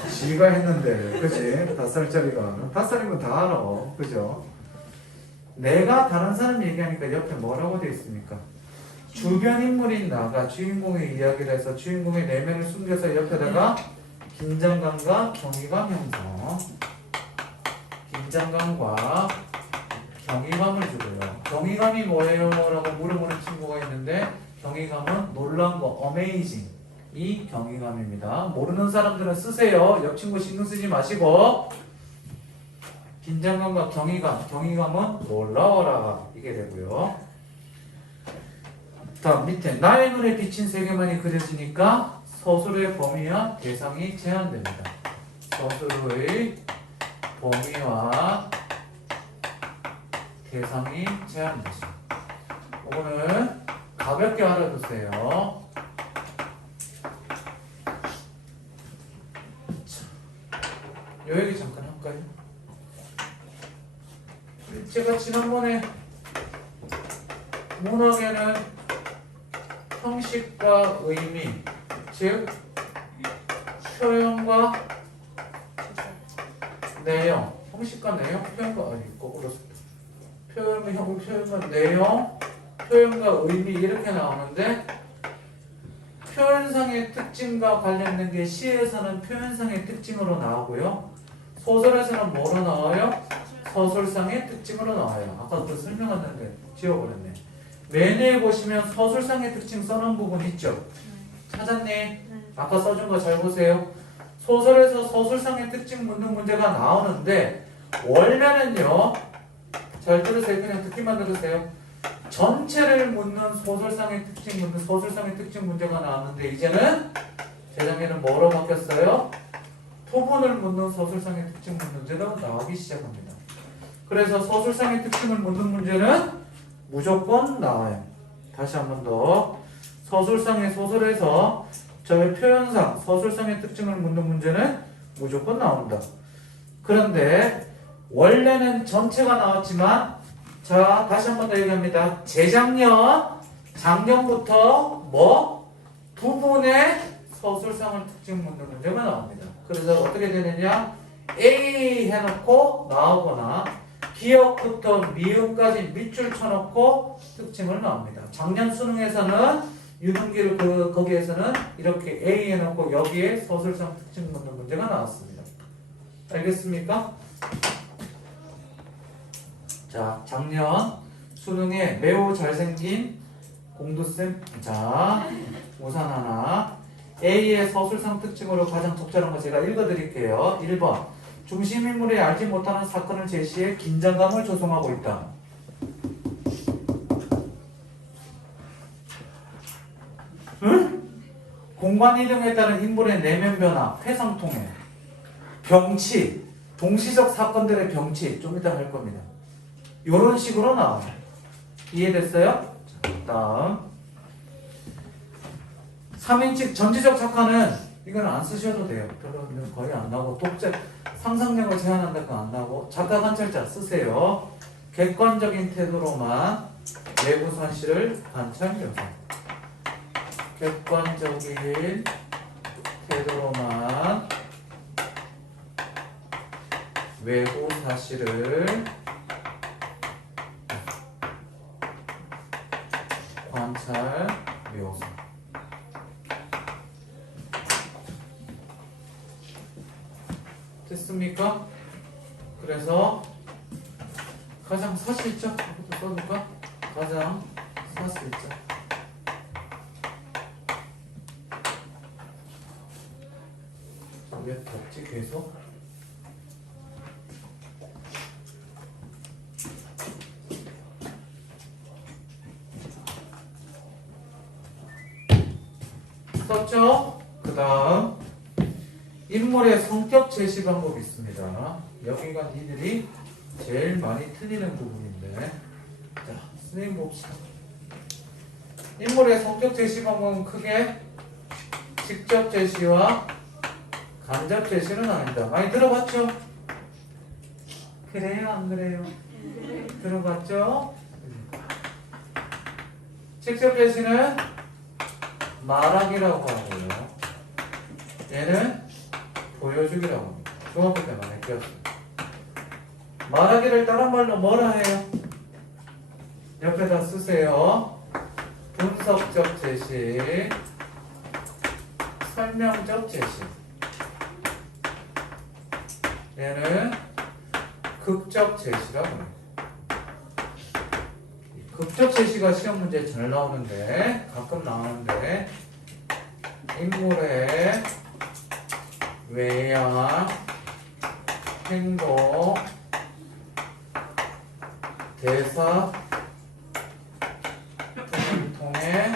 지가 했는데, 그치? 5살짜리가. 5살이면 다 알아. 그죠? 내가 다른 사람 얘기하니까 옆에 뭐라고 돼 있습니까? 주변 인물인 나가 주인공의 이야기를 해서 주인공의 내면을 숨겨서 옆에다가 긴장감과 경이감 형성. 긴장감과 경이감을 주고요. 경이감이 뭐예요? 라고 물어보는 친구가 있는데 경이감은 놀란 거, amazing 이 경이감입니다. 모르는 사람들은 쓰세요. 옆 친구 신경 쓰지 마시고 긴장감과 경이감, 경이감은 놀라워라 이게 되고요. 다음 밑에 나의 눈에 비친 세계만이 그려지니까 서술의 범위와 대상이 제한됩니다. 서술의 범위와 대상이 제한되죠. 이거는 가볍게 알아두세요. 요 얘기 잠깐 할까요? 제가 지난번에 문학에는 형식과 의미, 즉 표현과 내용, 형식과 내용, 표현과 거꾸로 표현과 내용, 표현과 의미 이렇게 나오는데 표현상의 특징과 관련된 게 시에서는 표현상의 특징으로 나오고요. 소설에서는 뭐로 나와요? 서술상의 특징으로 나와요. 아까 그 설명했는데 지워버렸네. 메뉴에 보시면 서술상의 특징 써놓은 부분 있죠? 찾았니? 아까 써준 거 잘 보세요. 소설에서 서술상의 특징 묻는 문제가 나오는데 원래는요. 잘 들으세요. 그냥 듣기만 들으세요. 전체를 묻는 소설상의 특징 묻는 서술상의 특징 문제가 나왔는데 이제는 재작년에는 뭐로 바뀌었어요? 부분을 묻는 서술상의 특징 묻는 문제가 나오기 시작합니다. 그래서 서술상의 특징을 묻는 문제는 무조건 나와요. 다시 한 번 더. 서술상의 소설에서 저의 표현상 서술상의 특징을 묻는 문제는 무조건 나온다. 그런데 원래는 전체가 나왔지만 자 다시 한 번 더 얘기합니다. 작년부터 뭐 부분의 서술상을 특징 묻는 문제가 나옵니다. 그래서 어떻게 되느냐 A 해놓고 나오거나 기억부터 미음까지 밑줄 쳐놓고 특징을 나옵니다. 작년 수능에서는 유등기를 거기에서는 이렇게 A 해놓고 여기에 서술상 특징 묻는 문제가 나왔습니다. 알겠습니까? 자, 작년 수능에 매우 잘생긴 공두쌤 자 우산 하나 A의 서술상 특징으로 가장 적절한 거 제가 읽어드릴게요. 1번 중심인물이 알지 못하는 사건을 제시해 긴장감을 조성하고 있다. 응? 공간 이동에 따른 인물의 내면 변화, 회상 통해, 병치, 동시적 사건들의 병치 좀 이따 할 겁니다. 이런 식으로 나와요. 이해됐어요? 자, 다음 3인칭 전지적 작화는 이건 안 쓰셔도 돼요. 별로 거의 안 나오고 독자 상상력을 제한한다 거 안 나오고 작가 관찰자 쓰세요. 객관적인 태도로만 외부 사실을 관찰 묘사. 객관적인 태도로만 외부 사실을 관찰 묘사. 됐습니까? 그래서 가장 사실적 이것도 써볼까? 가장 사실적 왜 덥지 계속? 썼죠? 그 다음 인물의 성격 제시 방법이 있습니다. 여기가 니들이 제일 많이 틀리는 부분인데 자, 선생님 봅시다. 인물의 성격 제시 방법은 크게 직접 제시와 간접 제시는 아니다. 많이 들어봤죠? 그래요? 안 그래요? 들어봤죠? 직접 제시는 말하기라고 하고요. 얘는 보여주기라고 합니다. 중학교 때 많이 배웠어요. 말하기를 다른 말로 뭐라 해요? 옆에다 쓰세요. 분석적 제시, 설명적 제시. 얘는 극적 제시라고 해요. 극적 제시가 시험 문제에 잘 나오는데, 가끔 나오는데, 인물의 외양, 행동, 대사 등을 통해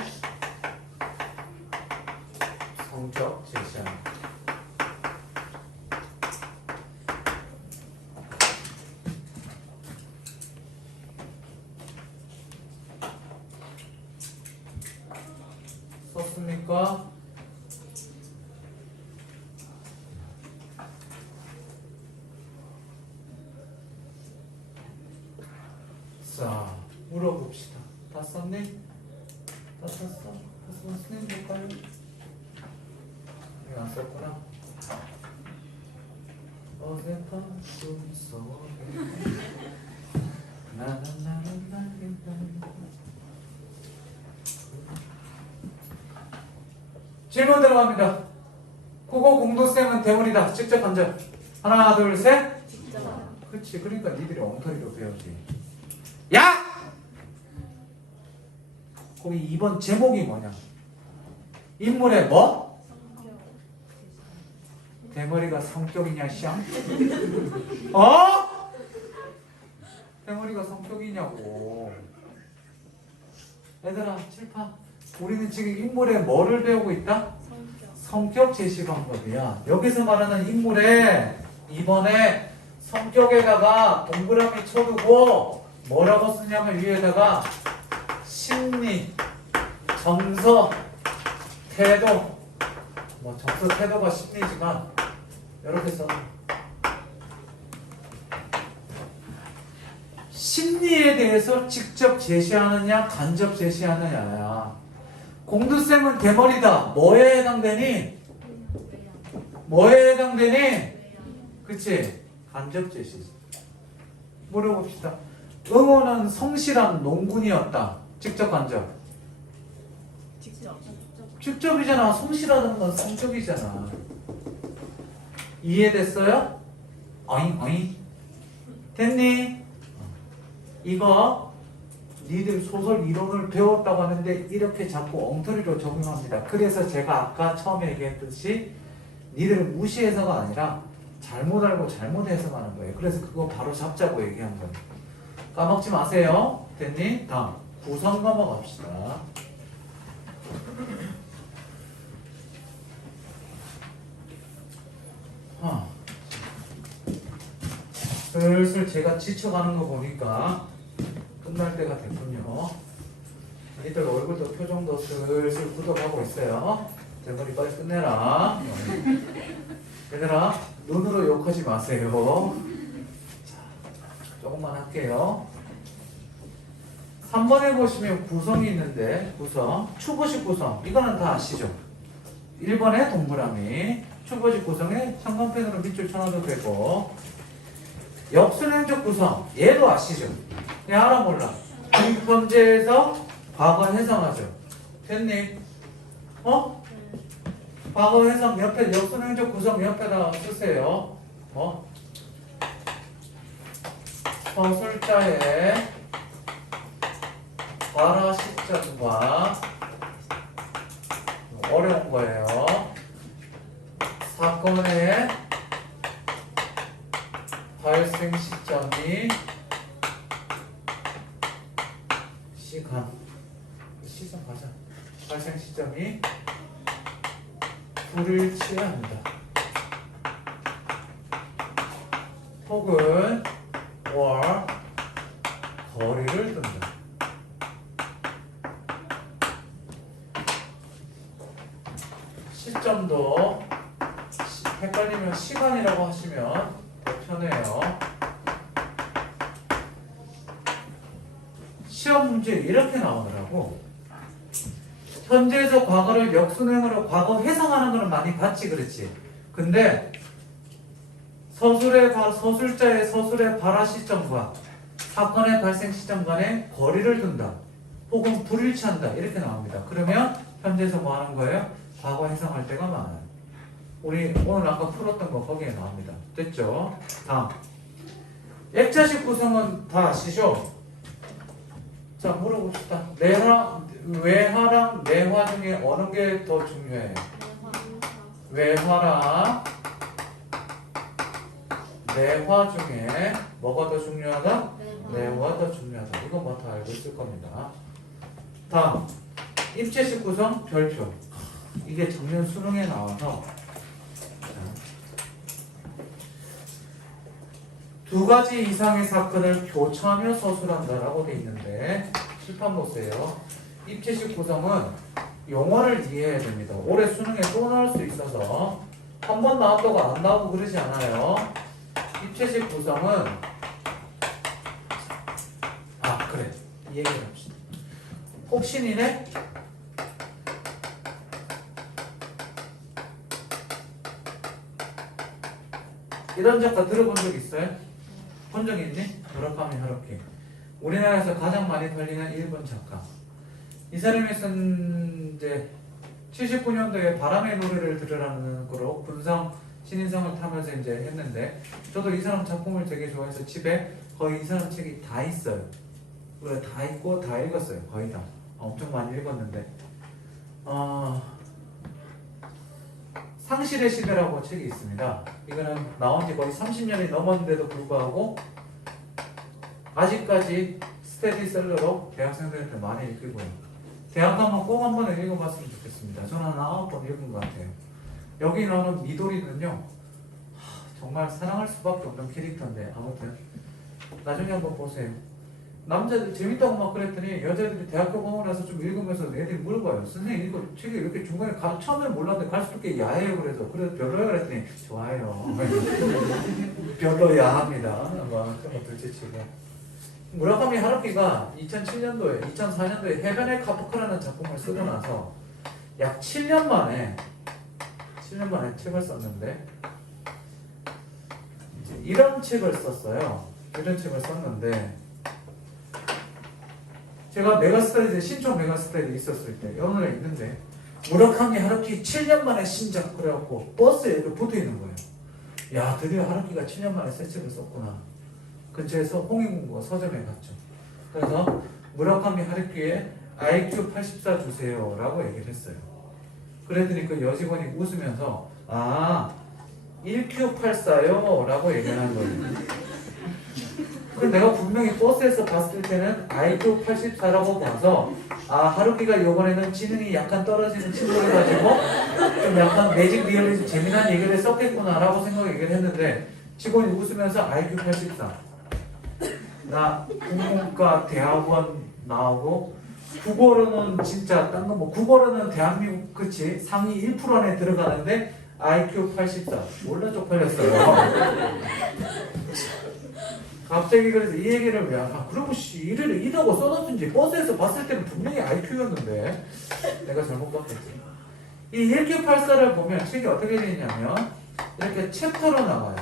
성격 제시합니다. 썼습니까? 자, 물어봅시다. 다 썼니? 다 썼어? 다 썼니? 볼까요? 이거 안 썼구나. 어젯밤 꿈속에 나는 질문 들어갑니다. 국어 공도쌤은 대문이다. 직접 간접. 하나, 둘, 셋. 직접. 그렇지. 그러니까 니들이 엉터리로 배우지. 야! 거기 2번 제목이 뭐냐? 인물의 뭐? 대머리가 성격이냐, 샹? 어? 대머리가 성격이냐고. 얘들아, 칠파. 우리는 지금 인물의 뭐를 배우고 있다? 성격 제시 방법이야. 여기서 말하는 인물의 이번에 성격에다가 동그라미 쳐두고 뭐라고 쓰냐면 위에다가 심리, 정서, 태도. 뭐 정서, 태도가 심리지만 이렇게 써. 심리에 대해서 직접 제시하느냐 간접 제시하느냐야. 공두쌤은 대머리다. 뭐에 해당되니? 뭐에 해당되니? 그치? 간접 제시. 물어봅시다. 응원은 성실한 농군이었다. 직접 간접? 직접. 직접이잖아. 성실하다는 건 성격이잖아. 이해됐어요? 어잉 어잉 됐니? 이거 니들 소설 이론을 배웠다고 하는데 이렇게 자꾸 엉터리로 적용합니다. 그래서 제가 아까 처음에 얘기했듯이 니들을 무시해서가 아니라 잘못 알고 잘못 해석하는 거예요. 그래서 그거 바로 잡자고 얘기한 거예요. 까먹지 마세요. 됐니? 다음 구성 넘어갑시다. 슬슬 제가 지쳐가는 거 보니까 끝날 때가 됐군요. 이들 얼굴도 표정도 슬슬 굳어가고 있어요. 대머리 빨리 끝내라. 얘들아 눈으로 욕하지 마세요. 자, 조금만 할게요. 3번에 보시면 구성이 있는데 구성, 추보식 구성 이거는 다 아시죠? 1번에 동그라미 추보식 구성에 형광펜으로 밑줄 쳐놔도 되고 역순행적 구성 얘도 아시죠? 얘 알아 몰라? 현재에서 과거 해석하죠. 됐니? 어? 과거 해석 옆에 역순행적 구성 옆에다가 쓰세요. 뭐? 서술자의 발화 시점과 어려운 거예요. 사건의 발생 시점이 시간 가자. 발생 시점이 불일치합니다. 혹은 or 거리를 둔다. 시점도 헷갈리면 시간이라고 하시면 더 편해요. 시험 문제 이렇게 나오더라고. 현재에서 과거를 역순행으로 과거 회상하는 거는 많이 봤지, 그렇지? 근데 서술자의 서술의 발화 시점과 사건의 발생 시점 간에 거리를 둔다. 혹은 불일치한다. 이렇게 나옵니다. 그러면 현재에서 뭐 하는 거예요? 과거 해상할 때가 많아요. 우리 오늘 아까 풀었던 거 거기에 나옵니다. 됐죠? 다음. 액자식 구성은 다 아시죠? 자, 물어봅시다. 외화랑 내화 중에 어느 게 더 중요해요? 외화랑 내화 중에 뭐가 더 중요하다? 내화가 더 중요하다. 이건 뭐 다 알고 있을 겁니다. 다음. 입체식 구성 별표. 이게 작년 수능에 나와서 두 가지 이상의 사건을 교차하며 서술한다라고 돼 있는데 칠판 보세요. 입체식 구성은 용어를 이해해야 됩니다. 올해 수능에 또 나올 수 있어서 한 번 나왔다고 안 나오고 그러지 않아요. 입체식 구성은 그래 이 얘기를 합시다. 혹신이네? 이런 작가 들어본 적 있어요? 본 적 있니? 무라카미 하루키. 우리나라에서 가장 많이 팔리는 일본 작가. 이 사람이 쓴 이제 79년도에 바람의 노래를 들으라는 거로 군상 신인상을 타면서 이제 했는데 저도 이 사람 작품을 되게 좋아해서 집에 거의 이 사람 책이 다 있어요. 그래 다 있고 다 읽었어요. 거의 다. 엄청 많이 읽었는데 상실의 시대라고 책이 있습니다. 이거는 나온 지 거의 30년이 넘었는데도 불구하고 아직까지 스테디셀러로 대학생들한테 많이 읽히고요. 대학 가면 꼭 한 번은 읽어봤으면 좋겠습니다. 저는 한 9번 읽은 것 같아요. 여기 나오는 미도리는요 정말 사랑할 수밖에 없는 캐릭터인데 아무튼 나중에 한번 보세요. 남자들 재밌다고 막 그랬더니 여자들이 대학교 가고 나서 좀 읽으면서 애들이 물어봐요. 선생님 이거 책이 이렇게 중간에 처음에는 몰랐는데 갈수록 이렇게 야해요. 그래서 별로야 그랬더니 좋아요. 별로 야합니다. 뭐 둘째치고 무라카미 하루키가 2007년도에 2004년도에 해변의 카프카라는 작품을 쓰고 나서 약 7년 만에 책을 썼는데 이런 책을 썼어요. 이런 책을 썼는데 제가 메가스터디에 신촌 메가스터디에 있었을 때 연월에 있는데 무라카미 하루키 7년 만에 신작 그래갖고 버스에 이렇게 붙어 있는 거예요. 야 드디어 하루키가 7년 만에 새 책을 썼구나. 근처에서 홍익공부가 서점에 갔죠. 그래서 무라카미 하루키의 IQ 84 주세요 라고 얘기를 했어요. 그랬더니 그 여직원이 웃으면서 1Q 84요 라고 얘기를 한 거예요. 그럼 내가 분명히 버스에서 봤을 때는 IQ 84라고 봐서 하루키가 이번에는 지능이 약간 떨어지는 친구를 가지고 좀 약간 매직 리얼리즘 재미난 얘기를 썼겠구나 라고 얘기를 했는데 직원이 웃으면서 IQ 84 나 국문과 대학원 나오고 국어로는 진짜 딴 거 뭐 국어로는 대한민국 그치 상위 1% 안에 들어가는데 IQ 84 몰라 쪽팔렸어요. 갑자기 그래서 이 얘기를 왜 그러고 이를 이라고 써놨든지 버스에서 봤을 때는 분명히 IQ였는데 내가 잘못 봤겠지. 이 1Q 84를 보면 책이 어떻게 되냐면 이렇게 챕터로 나와요.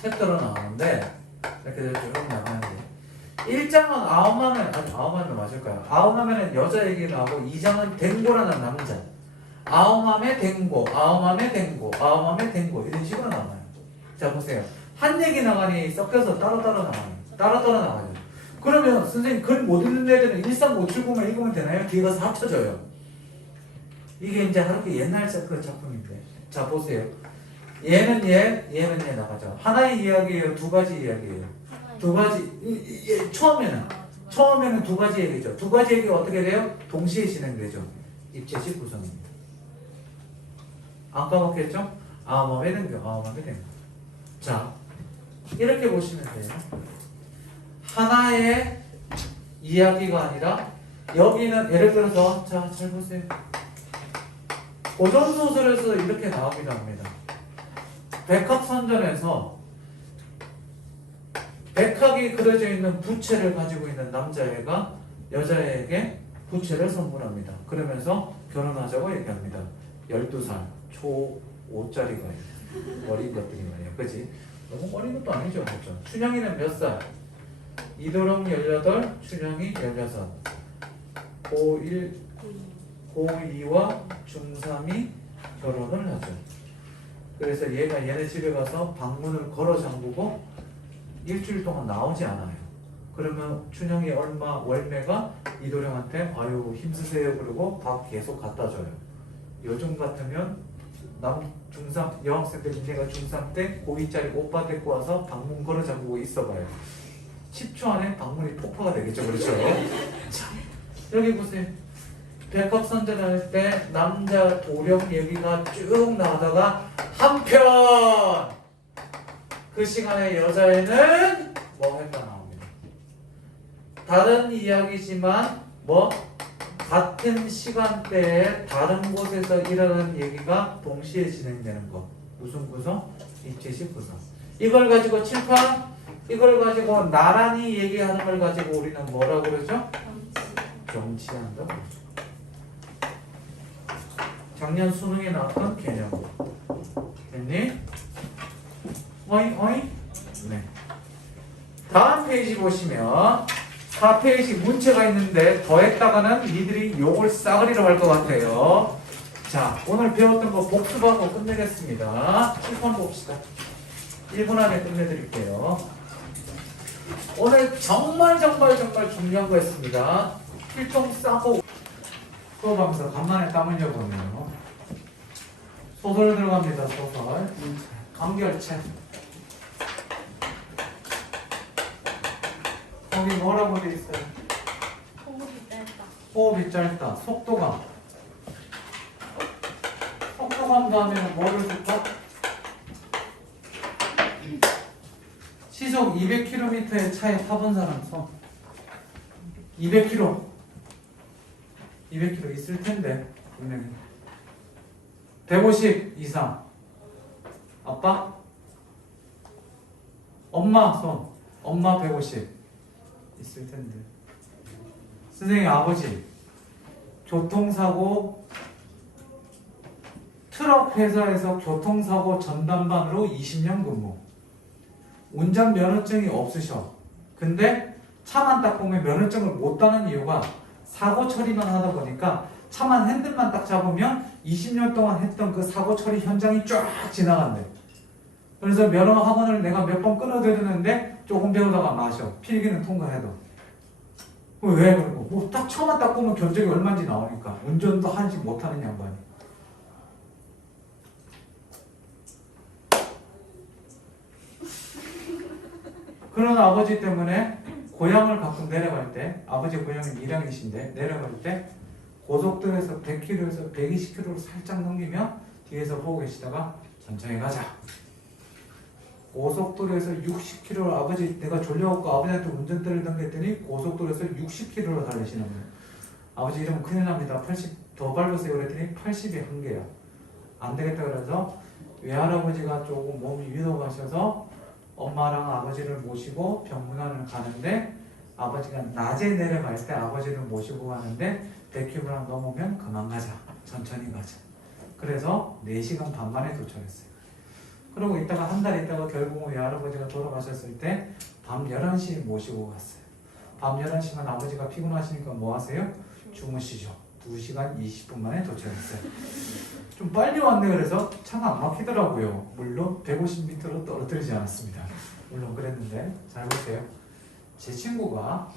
챕터로 나오는데 이렇게 쭉 나가는데 1장은 아오마면 맞을까요? 아오마면은 여자 얘기를 하고 2장은 댕고라는 남자 아오마메 댕고 아오마메 댕고 아오마메 댕고 이런 식으로 나와요. 자 보세요. 한 얘기 나가니 섞여서 따로따로 나와요. 따로따로 나와요. 그러면 선생님 글 못 읽는 애들은 13579만 읽으면 되나요? 뒤에 가서 합쳐져요. 이게 이제 하루키 옛날 그 작품인데 자 보세요. 얘는 얘는 나가죠. 하나의 이야기예요? 두 가지 이야기예요? 두 가지. 처음에는 두 가지 얘기죠. 두 가지 얘기가 어떻게 돼요? 동시에 진행되죠. 입체식 구성입니다. 안 까먹겠죠? 아오마메 댕고 아오마메 댕고. 자 이렇게 보시면 돼요. 하나의 이야기가 아니라 여기는 예를 들어서 자 잘 보세요. 고전소설에서 이렇게 나옵니다. 백합선전에서 백합이 그려져 있는 부채를 가지고 있는 남자애가 여자애에게 부채를 선물합니다. 그러면서 결혼하자고 얘기합니다. 12살 초 5짜리가 어린 것들이 말이야. 그치? 너무 어린 것도 아니죠. 그렇죠? 춘향이는 몇 살? 이도령 18, 춘향이 16. 고1, 고2와 중3이 결혼을 하죠. 그래서 얘가 얘네 집에 가서 방문을 걸어 잠그고 일주일 동안 나오지 않아요. 그러면 춘향이 얼마 월매가 이도령한테 아유 힘쓰세요 그러고 밥 계속 갖다 줘요. 요즘 같으면 중3 여학생들 니네가 중3 때 고2짜리 오빠 데리고 와서 방문 걸어 잠그고 있어봐요. 10초 안에 방문이 폭파가 되겠죠. 그렇죠? 자, 여기 보세요. 백합선전할 때 남자 도령 얘기가 쭉 나오다가 한편 그 시간에 여자애는 뭐 했다 나옵니다. 다른 이야기지만 뭐 같은 시간대에 다른 곳에서 일어나는 얘기가 동시에 진행되는 것. 무슨 구성? 입체식 구성. 이걸 가지고 칠판, 이걸 가지고 나란히 얘기하는 걸 가지고 우리는 뭐라고 그러죠? 정치한다고 그러죠. 작년 수능에 나왔던 개념. 됐니? 어이? 네. 다음 페이지 보시면 4페이지 문제가 있는데 더했다가는 니들이 욕을 싸그리로 할 것 같아요. 자, 오늘 배웠던 거 복습하고 끝내겠습니다. 7번 봅시다. 1분 안에 끝내드릴게요. 오늘 정말 중요한 거 했습니다. 필통 싸고 수업하면서 간만에 땀 흘려보네요. 소설 들어갑니다. 소설. 감결체. 거기 뭐라고 돼 있어요? 호흡이 짧다. 호흡이 짧다. 속도감. 속도감 다음에는 뭐를 줄까? 시속 200km의 차에 타본 사람 손. 200km. 200km 있을 텐데 분명히. 150 이상. 아빠? 엄마 손. 엄마 150 있을 텐데. 선생님 아버지 교통사고 트럭 회사에서 교통사고 전담반으로 20년 근무. 운전 면허증이 없으셔. 근데 차만 딱 보면 면허증을 못 따는 이유가 사고 처리만 하다 보니까 차만 핸들만 딱 잡으면 20년 동안 했던 그 사고 처리 현장이 쫙 지나간대. 그래서 면허 학원을 내가 몇 번 끌어들이는데 조금 배우다가 마셔. 필기는 통과해도. 왜 그러고? 뭐 딱 차만 딱 보면 견적이 얼마인지 나오니까. 운전도 하지 못하는 양반이. 그런 아버지 때문에 고향을 가끔 내려갈 때, 아버지 고향이 밀양이신데 내려갈 때 고속도로에서 100km에서 120km로 살짝 넘기면 뒤에서 보고 계시다가 천천히 가자. 고속도로에서 60km로 아버지 내가 졸려갖고 아버지한테 운전대를 당겼더니 고속도로에서 60km로 달리시는 거예요. 아버지 이러면 큰일 납니다. 80 더 밟으세요 그랬더니 80이 한계야. 안 되겠다 그래서 외할아버지가 조금 몸이 위독하셔서 엄마랑 아버지를 모시고 병문안을 가는데 아버지가 낮에 내려갈 때 아버지를 모시고 가는데 100km 넘으면 그만 가자. 천천히 가자. 그래서 4시간 반 만에 도착했어요. 그러고 있다가 한 달 있다가 결국은 외할아버지가 돌아가셨을 때 밤 11시에 모시고 갔어요. 밤 11시간 아버지가 피곤하시니까 뭐 하세요? 주무시죠. 2시간 20분 만에 도착했어요. 좀 빨리 왔네 그래서 차가 안 막히더라고요. 물론 150m로 떨어뜨리지 않았습니다. 물론 그랬는데 잘 보세요. 제 친구가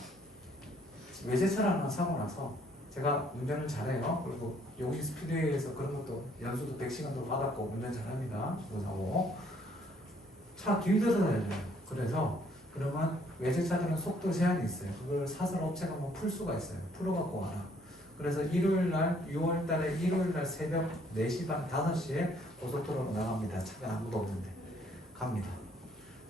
외제차를 하나 사고 나서 제가 운전을 잘해요. 그리고 용신 스피드웨이에서 그런 것도 연수도 100시간도 받았고 운전 잘합니다. 그러고 차 길들여 다녀요. 그래서 그러면 외제차들은 속도 제한이 있어요. 그걸 사설 업체가 뭐 풀 수가 있어요. 풀어갖고 와라. 그래서 일요일날 6월달에 일요일날 새벽 4시 반 5시에 고속도로로 나갑니다. 차가 아무도 없는데 갑니다.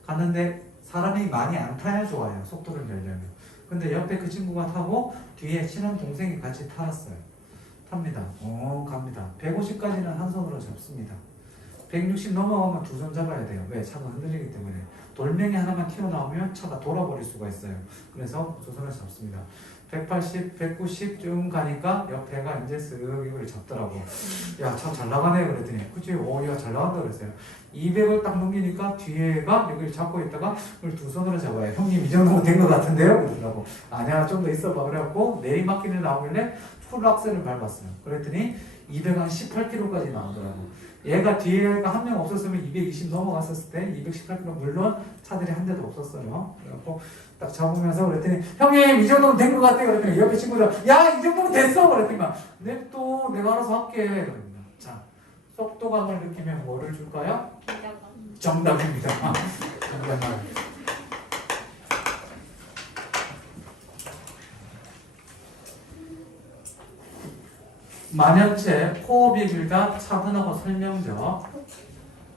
갔는데 사람이 많이 안 타야 좋아요. 속도를 내려면. 근데 옆에 그 친구가 타고 뒤에 친한 동생이 같이 타왔어요. 탑니다. 갑니다. 150까지는 한 손으로 잡습니다. 160 넘어가면 두 손 잡아야 돼요. 왜? 차가 흔들리기 때문에. 돌멩이 하나만 튀어나오면 차가 돌아버릴 수가 있어요. 그래서 두 손을 잡습니다. 180, 190쯤 가니까 옆에가 이제 쓱 이걸 잡더라고. 야, 참 잘 나가네 그랬더니 그치? 야, 잘 나간다 그랬어요. 200을 딱 넘기니까 뒤에가 여기를 잡고 있다가 이걸 두 손으로 잡아요. 형님 이 정도면 된 것 같은데요? 그러더라고. 아니야, 좀 더 있어봐. 그래갖고 내리막길을 나오길래 풀 악셀을 밟았어요. 그랬더니 218km까지 나오더라고. 얘가 뒤에가 한 명 없었으면 220 넘어갔었을 때 218km 물론 차들이 한 대도 없었어요. 그래갖고 딱 잡으면서 그랬더니 형님 이 정도면 된 것 같아요. 그랬더니 옆에 친구들 야 이 정도면 됐어. 그랬더니 냅둬 내가 알아서 할게. 그럽니다. 자, 속도감을 느끼면 뭐를 줄까요? 정답입니다. 정답만. 만연체, 호흡이 길다, 차분하고 설명적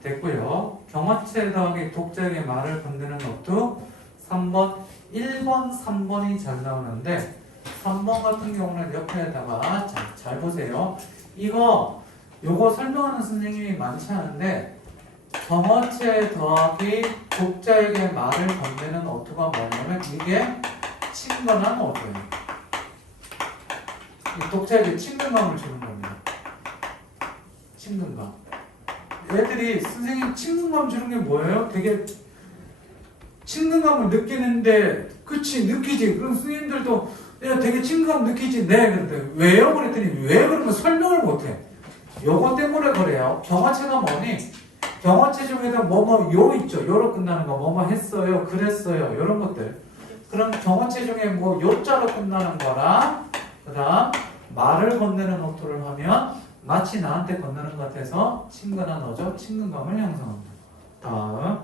됐고요. 경어체 더하기 독자에게 말을 건드는 것도 3번, 1번, 3번이 잘 나오는데 3번 같은 경우는 옆에다가 잘 보세요. 요거 설명하는 선생님이 많지 않은데 경어체 더하기 독자에게 말을 건드는 어투가 뭐냐면 이게 친근한 어투예요. 이 독자에게 친근감을 주는 겁니다. 친근감. 애들이 선생님 친근감 주는 게 뭐예요? 되게 친근감을 느끼는데 그치 느끼지. 그럼 선생님들도 야 되게 친근감 느끼지. 네. 그랬더니 왜요? 그랬더니 왜 그러면 설명을 못해. 요거 때문에 그래요. 경어체가 뭐니? 경어체 중에도 뭐뭐 요 있죠. 요로 끝나는 거 뭐뭐 했어요. 그랬어요. 요런 것들. 그럼 경어체 중에 뭐 요자로 끝나는 거랑 그 다음 말을 건네는 어투를 하면 마치 나한테 건네는 것 같아서 친근한 어조, 친근감을 형성합니다. 다음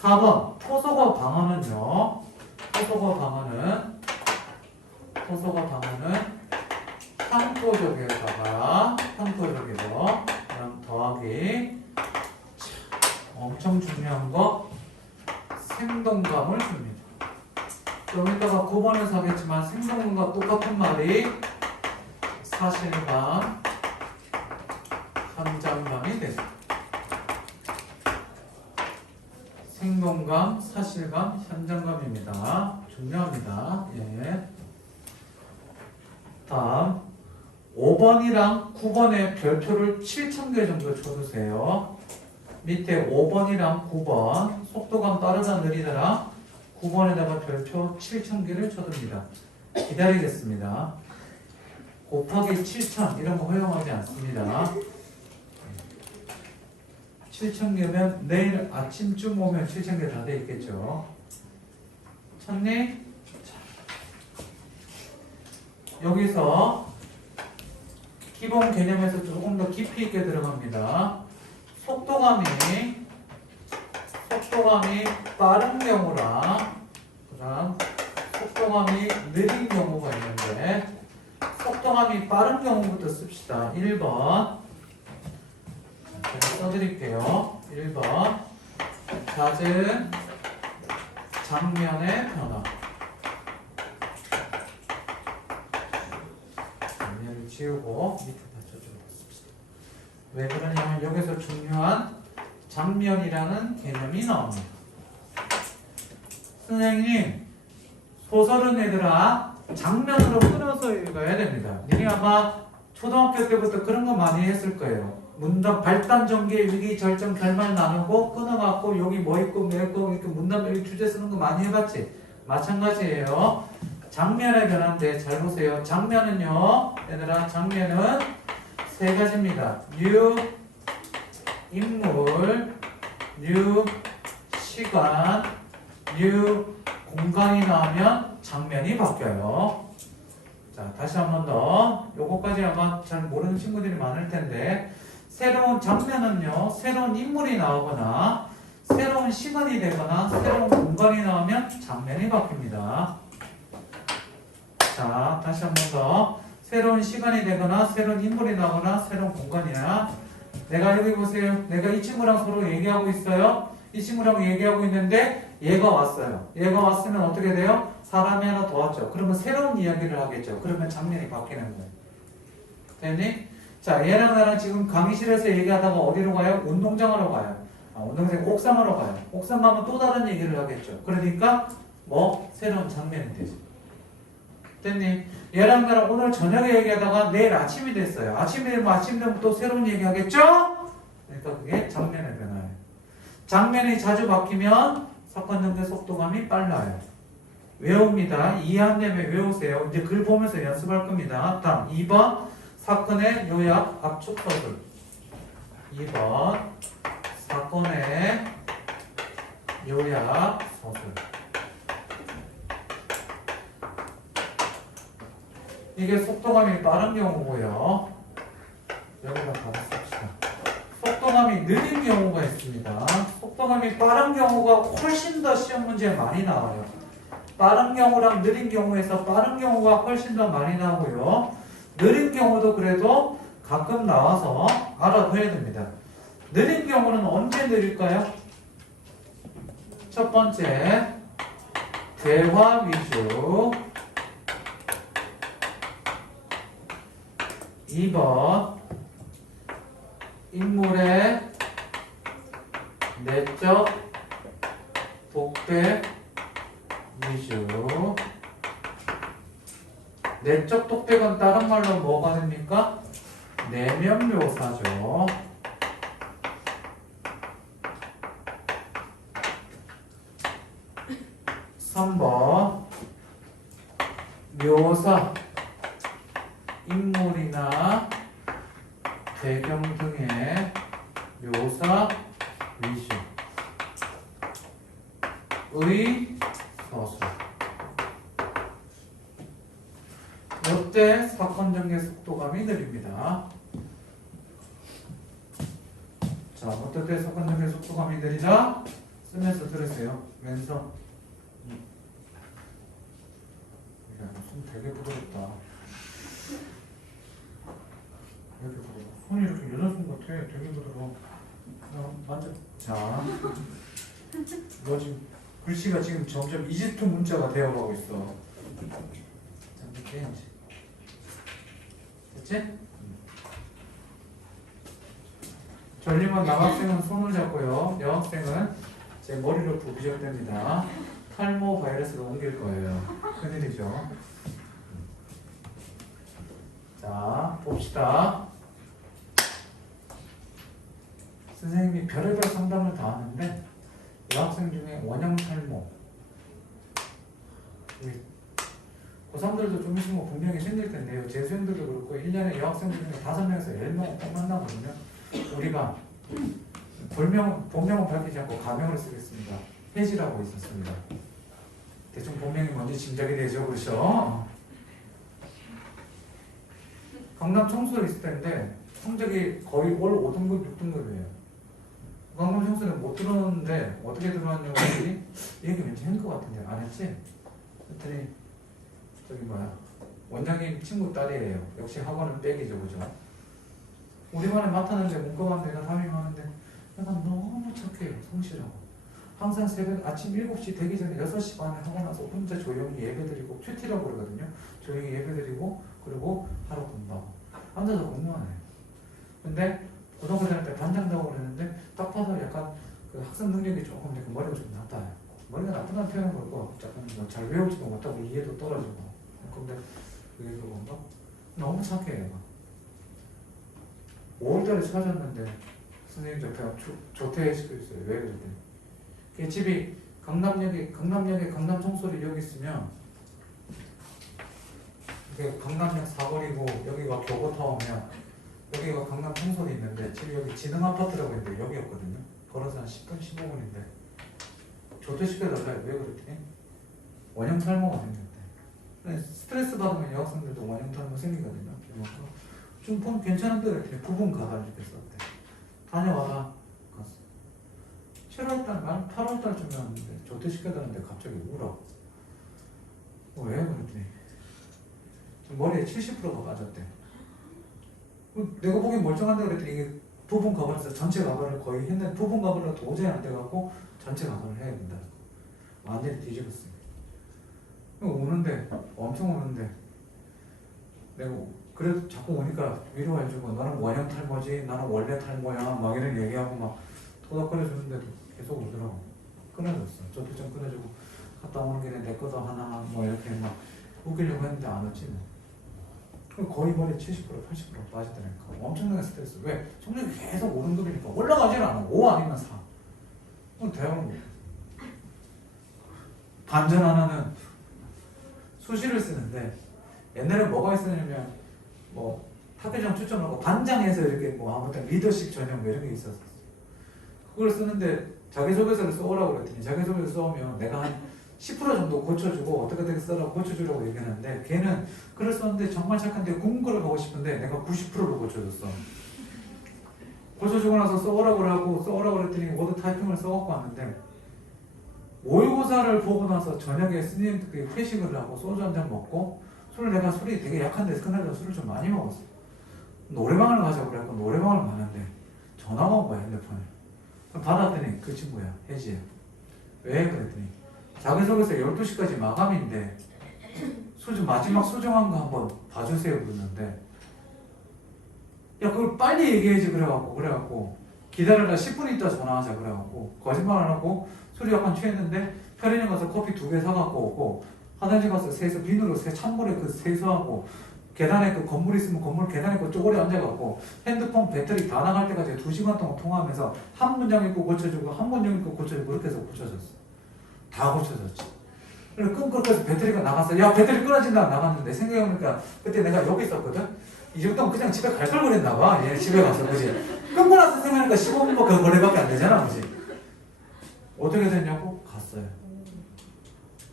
4번 토속어 방언은요. 토속어 방언은 향토적에다가 향토적이고 그럼 더하기 엄청 중요한 거 생동감을 줍니다. 좀 이따가 9번에서 하겠지만 생동감과 똑같은 말이 사실감, 현장감이 됩니다. 생동감, 사실감, 현장감입니다. 중요합니다. 예. 다음 5번이랑 9번에 별표를 7,000개 정도 쳐주세요. 밑에 5번이랑 9번 속도감 빠르다 느리다랑 9번에다가 별표 7,000개를 쳐둡니다. 기다리겠습니다. 곱하기 7,000 이런 거 허용하지 않습니다. 7,000개면 내일 아침쯤 오면 7,000개 다 돼 있겠죠. 쳤니? 여기서 기본 개념에서 조금 더 깊이 있게 들어갑니다. 속도감이 빠른 경우랑 그다음 속도감이 느린 경우가 있는데 속도감이 빠른 경우부터 씁시다. 1번 제가 써드릴게요. 1번 잦은 장면의 변화. 장면을 지우고 밑에 받쳐주고 씁시다. 왜 그러냐면 여기서 중요한 장면이라는 개념이 나옵니다. 선생님 소설은 얘들아 장면으로 끊어서 읽어야 됩니다. 니네 아마 초등학교 때부터 그런 거 많이 했을 거예요. 문답 발단 전개 위기 절정 결말 나누고 끊어갖고 여기 뭐 있고 뭐 있고 이렇게 문답 여기 주제 쓰는 거 많이 해봤지? 마찬가지예요. 장면의 변화인데 잘 보세요. 장면은요 얘들아 장면은 세 가지입니다. 뉴 인물, 뉴 시간, 뉴 공간이 나오면 장면이 바뀌어요. 자, 다시 한 번 더. 요거까지 아마 잘 모르는 친구들이 많을 텐데 새로운 장면은요, 새로운 인물이 나오거나 새로운 시간이 되거나 새로운 공간이 나오면 장면이 바뀝니다. 자, 다시 한 번 더. 새로운 시간이 되거나 새로운 인물이 나오거나 새로운 공간이나 내가 여기 보세요. 내가 이 친구랑 서로 얘기하고 있어요. 이 친구랑 얘기하고 있는데 얘가 왔어요. 얘가 왔으면 어떻게 돼요? 사람이 하나 더 왔죠. 그러면 새로운 이야기를 하겠죠. 그러면 장면이 바뀌는 거예요. 됐니? 자, 얘랑 나랑 지금 강의실에서 얘기하다가 어디로 가요? 운동장으로 가요. 운동장 옥상으로 가요. 옥상 가면 또 다른 얘기를 하겠죠. 그러니까 뭐 새로운 장면이 되죠. 됐니? 얘랑 나랑 오늘 저녁에 얘기하다가 내일 아침이 됐어요. 아침이 되면 아침 되면 또 새로운 얘기 하겠죠? 그러니까 그게 장면의 변화예요. 장면이 자주 바뀌면 사건 전개 속도감이 빨라요. 외웁니다. 이해 안 되면 외우세요. 이제 글 보면서 연습할 겁니다. 다음 2번 사건의 요약 압축 서술. 2번 사건의 요약 서술. 이게 속도감이 빠른 경우고요. 여기다 바로 씁시다. 속도감이 느린 경우가 있습니다. 속도감이 빠른 경우가 훨씬 더 시험 문제에 많이 나와요. 빠른 경우랑 느린 경우에서 빠른 경우가 훨씬 더 많이 나오고요. 느린 경우도 그래도 가끔 나와서 알아둬야 됩니다. 느린 경우는 언제 느릴까요? 첫 번째, 대화 위주. 2번, 인물의 내적 독백 위주. 내적 독백은 다른 말로 뭐가 됩니까? 내면 묘사죠. (3번) 묘사, 인물이나 배경 등의 묘사 위주 의 서술. 이때 사건 전개 속도감이 느립니다. 자, 어떨 때 사건 전개 속도감이 느리다? 쓰면서 들으세요. 왼손. 손 되게 부드럽다. 이렇게 부드러워. 손이 이렇게 여자손 같아. 되게 부드러워. 만져. 자, 너 지금 글씨가 지금 점점 이집트 문자가 되어가고 있어. 자, 이렇게 해야지. 됐지? 전리만 남학생은 손을 잡고요. 여학생은 제 머리로 부비적됩니다. 탈모 바이러스가 옮길 거예요. 큰일이죠. 자, 봅시다. 선생님이 별의별 상담을 다 하는데 여학생 중에 원형 탈모, 고3들도 좀 있으면 분명히 생길 텐데요. 재수생들도 그렇고 1년에 여학생 중에 5명에서 10명 꼭 만나거든요. 우리가 본명은 밝히지 않고 가명을 쓰겠습니다. 혜지라고 있었습니다. 대충 본명이 뭔지 짐작이 되죠, 그렇죠? 강남 청소에 있을 텐데 성적이 거의 올 5등급, 6등급이에요. 강남 청소는 못 들었는데 어떻게 들어왔냐고 했더니 얘기 왠지 한 것 같은데 안 했지? 그랬더니 저기 뭐야 원장님 친구 딸이에요. 역시 학원은 백이죠, 그죠? 우리 반에 맡았는데 문과반 내가 담임하는데 내가 너무 착해요. 성실하고 항상 새벽 아침 7시 되기 전에 6시 반에 하고 나서 혼자 조용히 예배드리고 큐티라고 그러거든요. 조용히 예배드리고 그리고 하루 공부하고 앉아서 공부만 해요. 근데 고등학교 다닐 때 반장자고 그랬는데 딱 봐도 약간 그 학습 능력이 조금 그 머리가 좀 나빠요. 머리가 나쁘다는 표현은 그렇고 약간 잘 외우지도 못하고 이해도 떨어지고. 근데 그게 그건가? 너무 착해요. 5월달에 찾았는데 선생님 저 배가 조퇴시키고 있어요. 왜 그랬더니 그 집이 강남역에 강남 청소리 여기 있으면 강남역 사거리고 여기가 교보타워면 여기가 강남 청소리 있는데 지금 여기 진흥 아파트라고 있는데 여기였거든요. 걸어서 한 10분 15분인데 조퇴시켜달라요. 왜 그랬더니 원형 탈모가 생겼대. 스트레스 받으면 여학생들도 원형 탈모 생기거든요. 좀 괜찮은데 그랬더니 부분 가발 이렇게 썼대. 다녀와라. 갔어. 7월달 말 8월달쯤에 왔는데 조퇴시켜달라는데 갑자기 울어. 왜? 그랬더니 머리에 70%가 빠졌대. 내가 보기엔 멀쩡한데 그랬더니 이게 부분 가발에서 전체 가발을 거의 했는데 부분 가발로 도저히 안 돼갖고 전체 가발을 해야 된다. 완전히 뒤집었어요. 우는데 엄청 우는데 내가 그래도 자꾸 오니까 위로해주고 너는 원형 탈모지 나는 원래 탈모야 막 이런 얘기하고 막 토닥거려주는데도 계속 울더라고. 끊어줬어. 저도 좀 끊어주고 갔다 오는 길에 내 것도 하나 뭐 이렇게 막 웃기려고 했는데 안 웃지 뭐. 그럼 거의 머리 70% 80% 빠지더라니까. 엄청나게 스트레스. 왜? 성적이 계속 5등급이니까 올라가질 않아. 5 아니면 4. 그럼 대학은 반전 하나는 수시를 쓰는데 옛날에 뭐가 있었냐면 뭐 학교장 추천하고 반장에서 이렇게 뭐 아무튼 리더십 전형 뭐 이런 게 있었어. 그걸 쓰는데 자기소개서를 써오라고 그랬더니 자기소개서 써오면 내가 한 10% 정도 고쳐주고 어떻게 써라고 고쳐주라고 얘기하는데 걔는 글을 썼는데 정말 착한데 공부를 가고 싶은데 내가 90%로 고쳐줬어. 고쳐주고 나서 써오라고 하고 써오라고 그랬더니 워드 타이핑을 써갖고 왔는데 모의고사를 보고 나서 저녁에 스님들끼리 회식을 하고 소주 한잔 먹고 내가 술이 되게 약한데 그날도 술을 좀 많이 먹었어. 노래방을 가자고 그래갖고 노래방을 가는데 전화가 온 거야 핸드폰에. 받았더니 그 친구야 혜지야. 왜? 그랬더니 자기소개서 12시까지 마감인데 마지막 소중한 거 한번 봐주세요 그러는데 야 그걸 빨리 얘기해야지 그래갖고 기다려라 10분 있다 전화하자 그래갖고 거짓말 안 하고 술이 약간 취했는데 편의점 가서 커피 2개 사갖고 오고 화장실 가서 세수 비누로 찬물에 그 세수하고 계단에 그 건물 있으면 건물 계단에 그 쪼그려 앉아갖고 핸드폰 배터리 다 나갈 때까지 2시간 동안 통화하면서 한 문장 읽고 고쳐주고 한 문장 읽고 고쳐주고 그렇게 해서 고쳐졌어. 다 고쳐졌지. 그래서 끙끙거려서 배터리가 나갔어. 야 배터리 끊어진다 나갔는데 생각해보니까 그때 내가 여기 있었거든. 이 정도면 그냥 집에 갈 걸 그랬나 봐. 얘 집에 가서 그지. 끊고 나서 생각하니까 15분밖에 그 거리밖에 안 되잖아 그지. 어떻게 됐냐고 갔어요.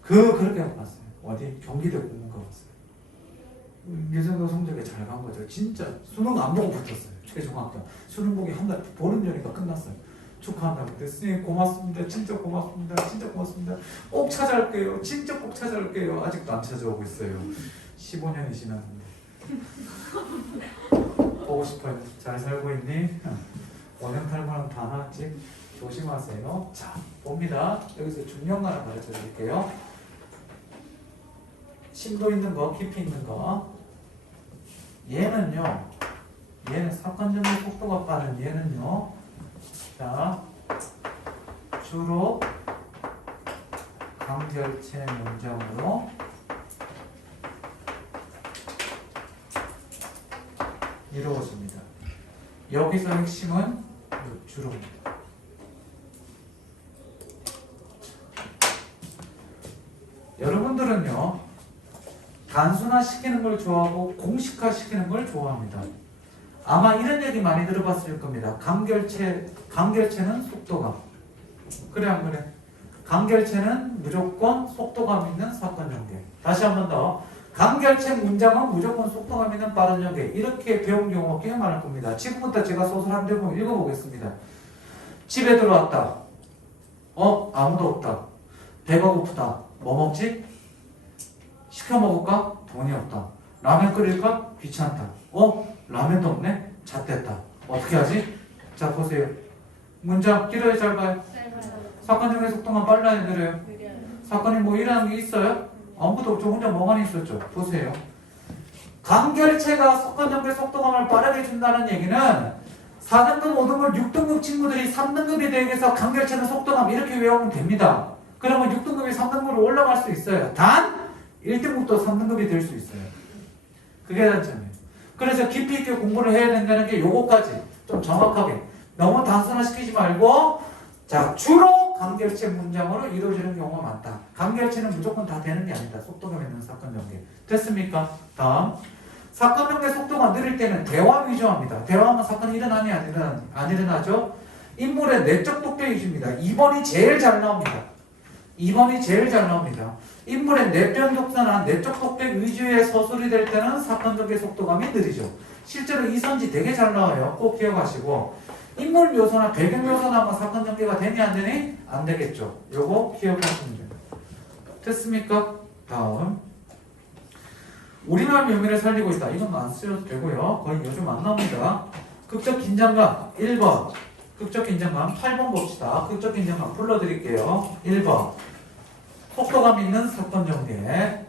그렇게 갔어요. 어디 경기도 공무과 갔어요. 이 정도 성적이 잘 간 거죠. 진짜 수능 안 보고 붙었어요. 최종학교 수능 보기 한 달 보름 전이니까 끝났어요. 축하한다고. 근데 스님 고맙습니다. 진짜 고맙습니다. 진짜 고맙습니다. 꼭 찾아올게요. 진짜 꼭 찾아올게요. 아직도 안 찾아오고 있어요. 15년이 지났는데. 보고 싶어요. 잘 살고 있니? 원형탈모는 다 나왔지? 조심하세요. 자, 봅니다. 여기서 중요한 가르쳐 드릴게요. 심도 있는 거, 깊이 있는 거. 얘는 사건적인 속도가 빠른 얘는요. 자, 주로 강결체 문장으로 이루어집니다. 여기서 핵심은 주로입니다. 여러분들은요 단순화시키는 걸 좋아하고 공식화시키는 걸 좋아합니다. 아마 이런 얘기 많이 들어봤을 겁니다. 강결체는 속도감. 그래 안 그래? 강결체는 무조건 속도감 있는 사건 전개. 다시 한 번 더. 강결체 문장은 무조건 속도감 있는 빠른 전개. 이렇게 배운 경우가 꽤 많을 겁니다. 지금부터 제가 소설 한 대본 읽어보겠습니다. 집에 들어왔다. 아무도 없다. 배가 고프다. 뭐 먹지? 시켜 먹을까? 돈이 없다. 라면 끓일까? 귀찮다. 라면도 없네? 잣됐다. 어떻게 하지? 자 보세요. 문장 길어요 짧아요? 사건 중에 속도가 빨라요 느려요? 사건이 뭐 일어나는 게 있어요? 아무것도 없죠. 혼자 멍하니 있었죠. 보세요. 강결체가 사건 전개 속도감을 빠르게 준다는 얘기는 4등급, 5등급, 6등급 친구들이 3등급에 대해서 강결체는 속도감 이렇게 외우면 됩니다. 그러면 6등급이 3등급으로 올라갈 수 있어요. 단 1등급도 3등급이 될 수 있어요. 그게 단점이에요. 그래서 깊이 있게 공부를 해야 된다는 게 요거까지 좀 정확하게 너무 단순화시키지 말고 자 주로 강결체 문장으로 이루어지는 경우가 많다. 강결체는 무조건 다 되는 게 아니다. 속도감 있는 사건 전개. 됐습니까? 다음 사건 전개 속도가 느릴 때는 대화 위주합니다. 대화하면 사건이 일어나니 안 일어나죠? 인물의 내적 독백 위주입니다. 2번이 제일 잘 나옵니다. 2번이 제일 잘 나옵니다. 인물의 내변 독서나 내적 독백 위주의 서술이 될 때는 사건 전개 속도감이 느리죠. 실제로 이선지 되게 잘 나와요. 꼭 기억하시고 인물 묘사나 배경 묘사나 뭐 사건 전개가 되니 안 되니? 안 되겠죠. 요거 기억하시면 돼요. 됐습니까? 다음 우리말 묘미를 살리고 있다. 이건 안 쓰셔도 되고요. 거의 요즘 안 나옵니다. 극적 긴장감 1번 극적 긴장감 8번 봅시다. 극적 긴장감 불러드릴게요. 1번 속도감 있는 사건 전개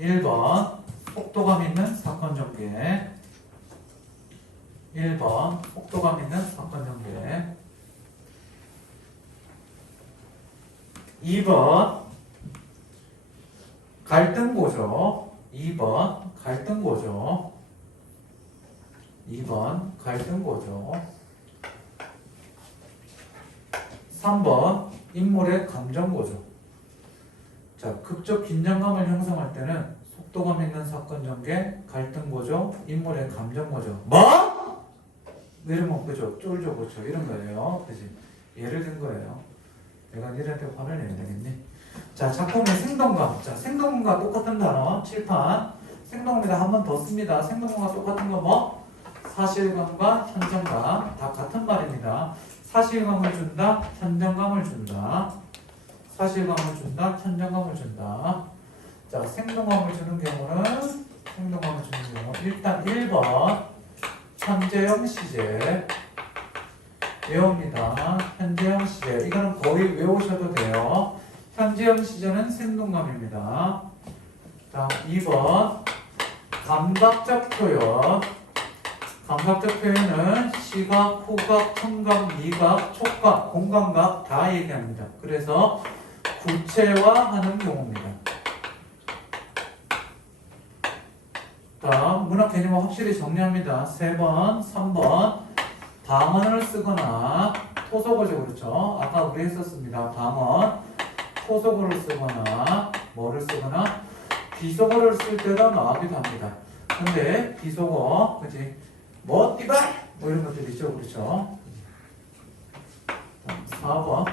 1번 속도감 있는 사건 전개 1번 속도감 있는 사건 전개 2번 갈등고죠. 2번 갈등고죠. 2번 갈등고죠. 3번 인물의 감정고죠. 자, 극적 긴장감을 형성할 때는 속도감 있는 사건 전개, 갈등고죠, 인물의 감정고죠. 뭐? 이러면 그죠? 쫄죠, 그죠? 이런 거예요. 그지? 예를 든 거예요. 내가 니한테 화를 내야 되겠니? 자, 작품의 생동감. 자, 생동감과 똑같은 단어, 칠판. 생동감에다 한 번 더 씁니다. 생동감과 똑같은 거 뭐? 사실감과 현장감. 다 같은 말입니다. 사실감을 준다, 현장감을 준다. 사실감을 준다, 현장감을 준다. 자, 생동감을 주는 경우는, 생동감을 주는 경우. 일단 1번. 현재형 시제. 외웁니다. 현재형 시제. 이거는 거의 외우셔도 돼요. 현재형 시제는 생동감입니다. 다음 2번 감각적 표현. 감각적 표현은 시각, 후각, 청각, 미각, 촉각, 공감각 다 얘기합니다. 그래서 구체화하는 경우입니다. 다음 문학 개념을 확실히 정리합니다. 3번, 3번 방언을 쓰거나 토속어죠. 그렇죠? 아까 우리 했었습니다. 방언, 토속어를 쓰거나 뭐를 쓰거나 비속어를 쓸 때가 나오기도 합니다. 근데 비속어, 그치? 뭐 띠발! 뭐 이런 것들 있죠. 그렇죠? 4번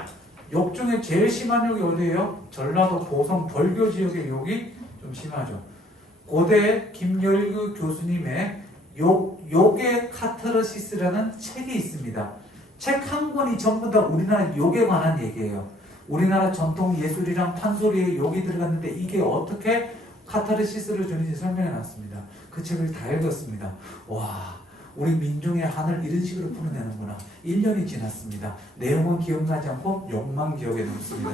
욕 중에 제일 심한 욕이 어디예요? 전라도 보성 벌교 지역의 욕이 좀 심하죠. 고대 김열규 교수님의 욕의 카타르시스라는 책이 있습니다. 책 한 권이 전부 다 우리나라 욕에 관한 얘기예요. 우리나라 전통 예술이랑 판소리에 욕이 들어갔는데 이게 어떻게 카타르시스를 주는지 설명해 놨습니다. 그 책을 다 읽었습니다. 와, 우리 민중의 한을 이런 식으로 풀어내는구나. 1년이 지났습니다. 내용은 기억나지 않고 욕만 기억에 남습니다.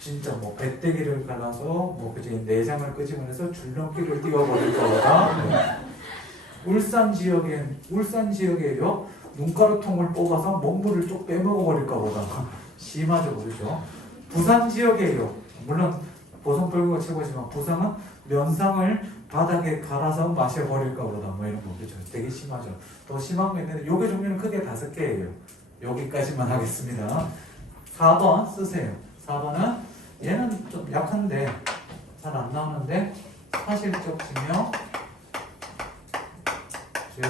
진짜 뭐 배때기를 갈아서 뭐 그제 내장을 끄집어내서 줄넘기를 뛰어버릴 거다. 울산 지역에요. 눈가루통을 뽑아서 먹물을 쭉 빼먹어 버릴 거보다 심하죠, 그렇죠? 부산 지역에요. 물론 보성벌교가 최고지만 부산은 면상을 바닥에 갈아서 마셔버릴 거보다 뭐 이런 거 그렇죠. 되게 심하죠. 더 심한 거 있는데 요게 종류는 크게 5개예요. 여기까지만 하겠습니다. 4번 쓰세요. 4번은 얘는 좀 약한데 잘 안 나오는데 사실적 증명, 즉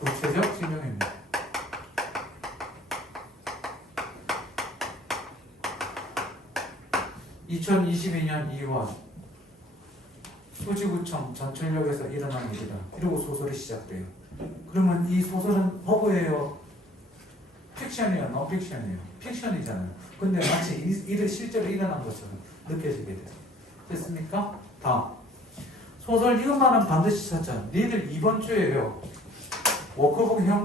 구체적 증명입니다. (2022년 2월) 수지구청 전철역에서 일어난 일이다. 이러고 소설이 시작돼요. 그러면 이 소설은 허브예요? 픽션이에요? 논픽션이에요? 픽션이잖아요. 근데 마치 일이 실제로 일어난 것처럼 느껴지게 돼요. 됐습니까? 다음 소설 이것만은 반드시 찾자. 니들 이번 주에요. 워크북 형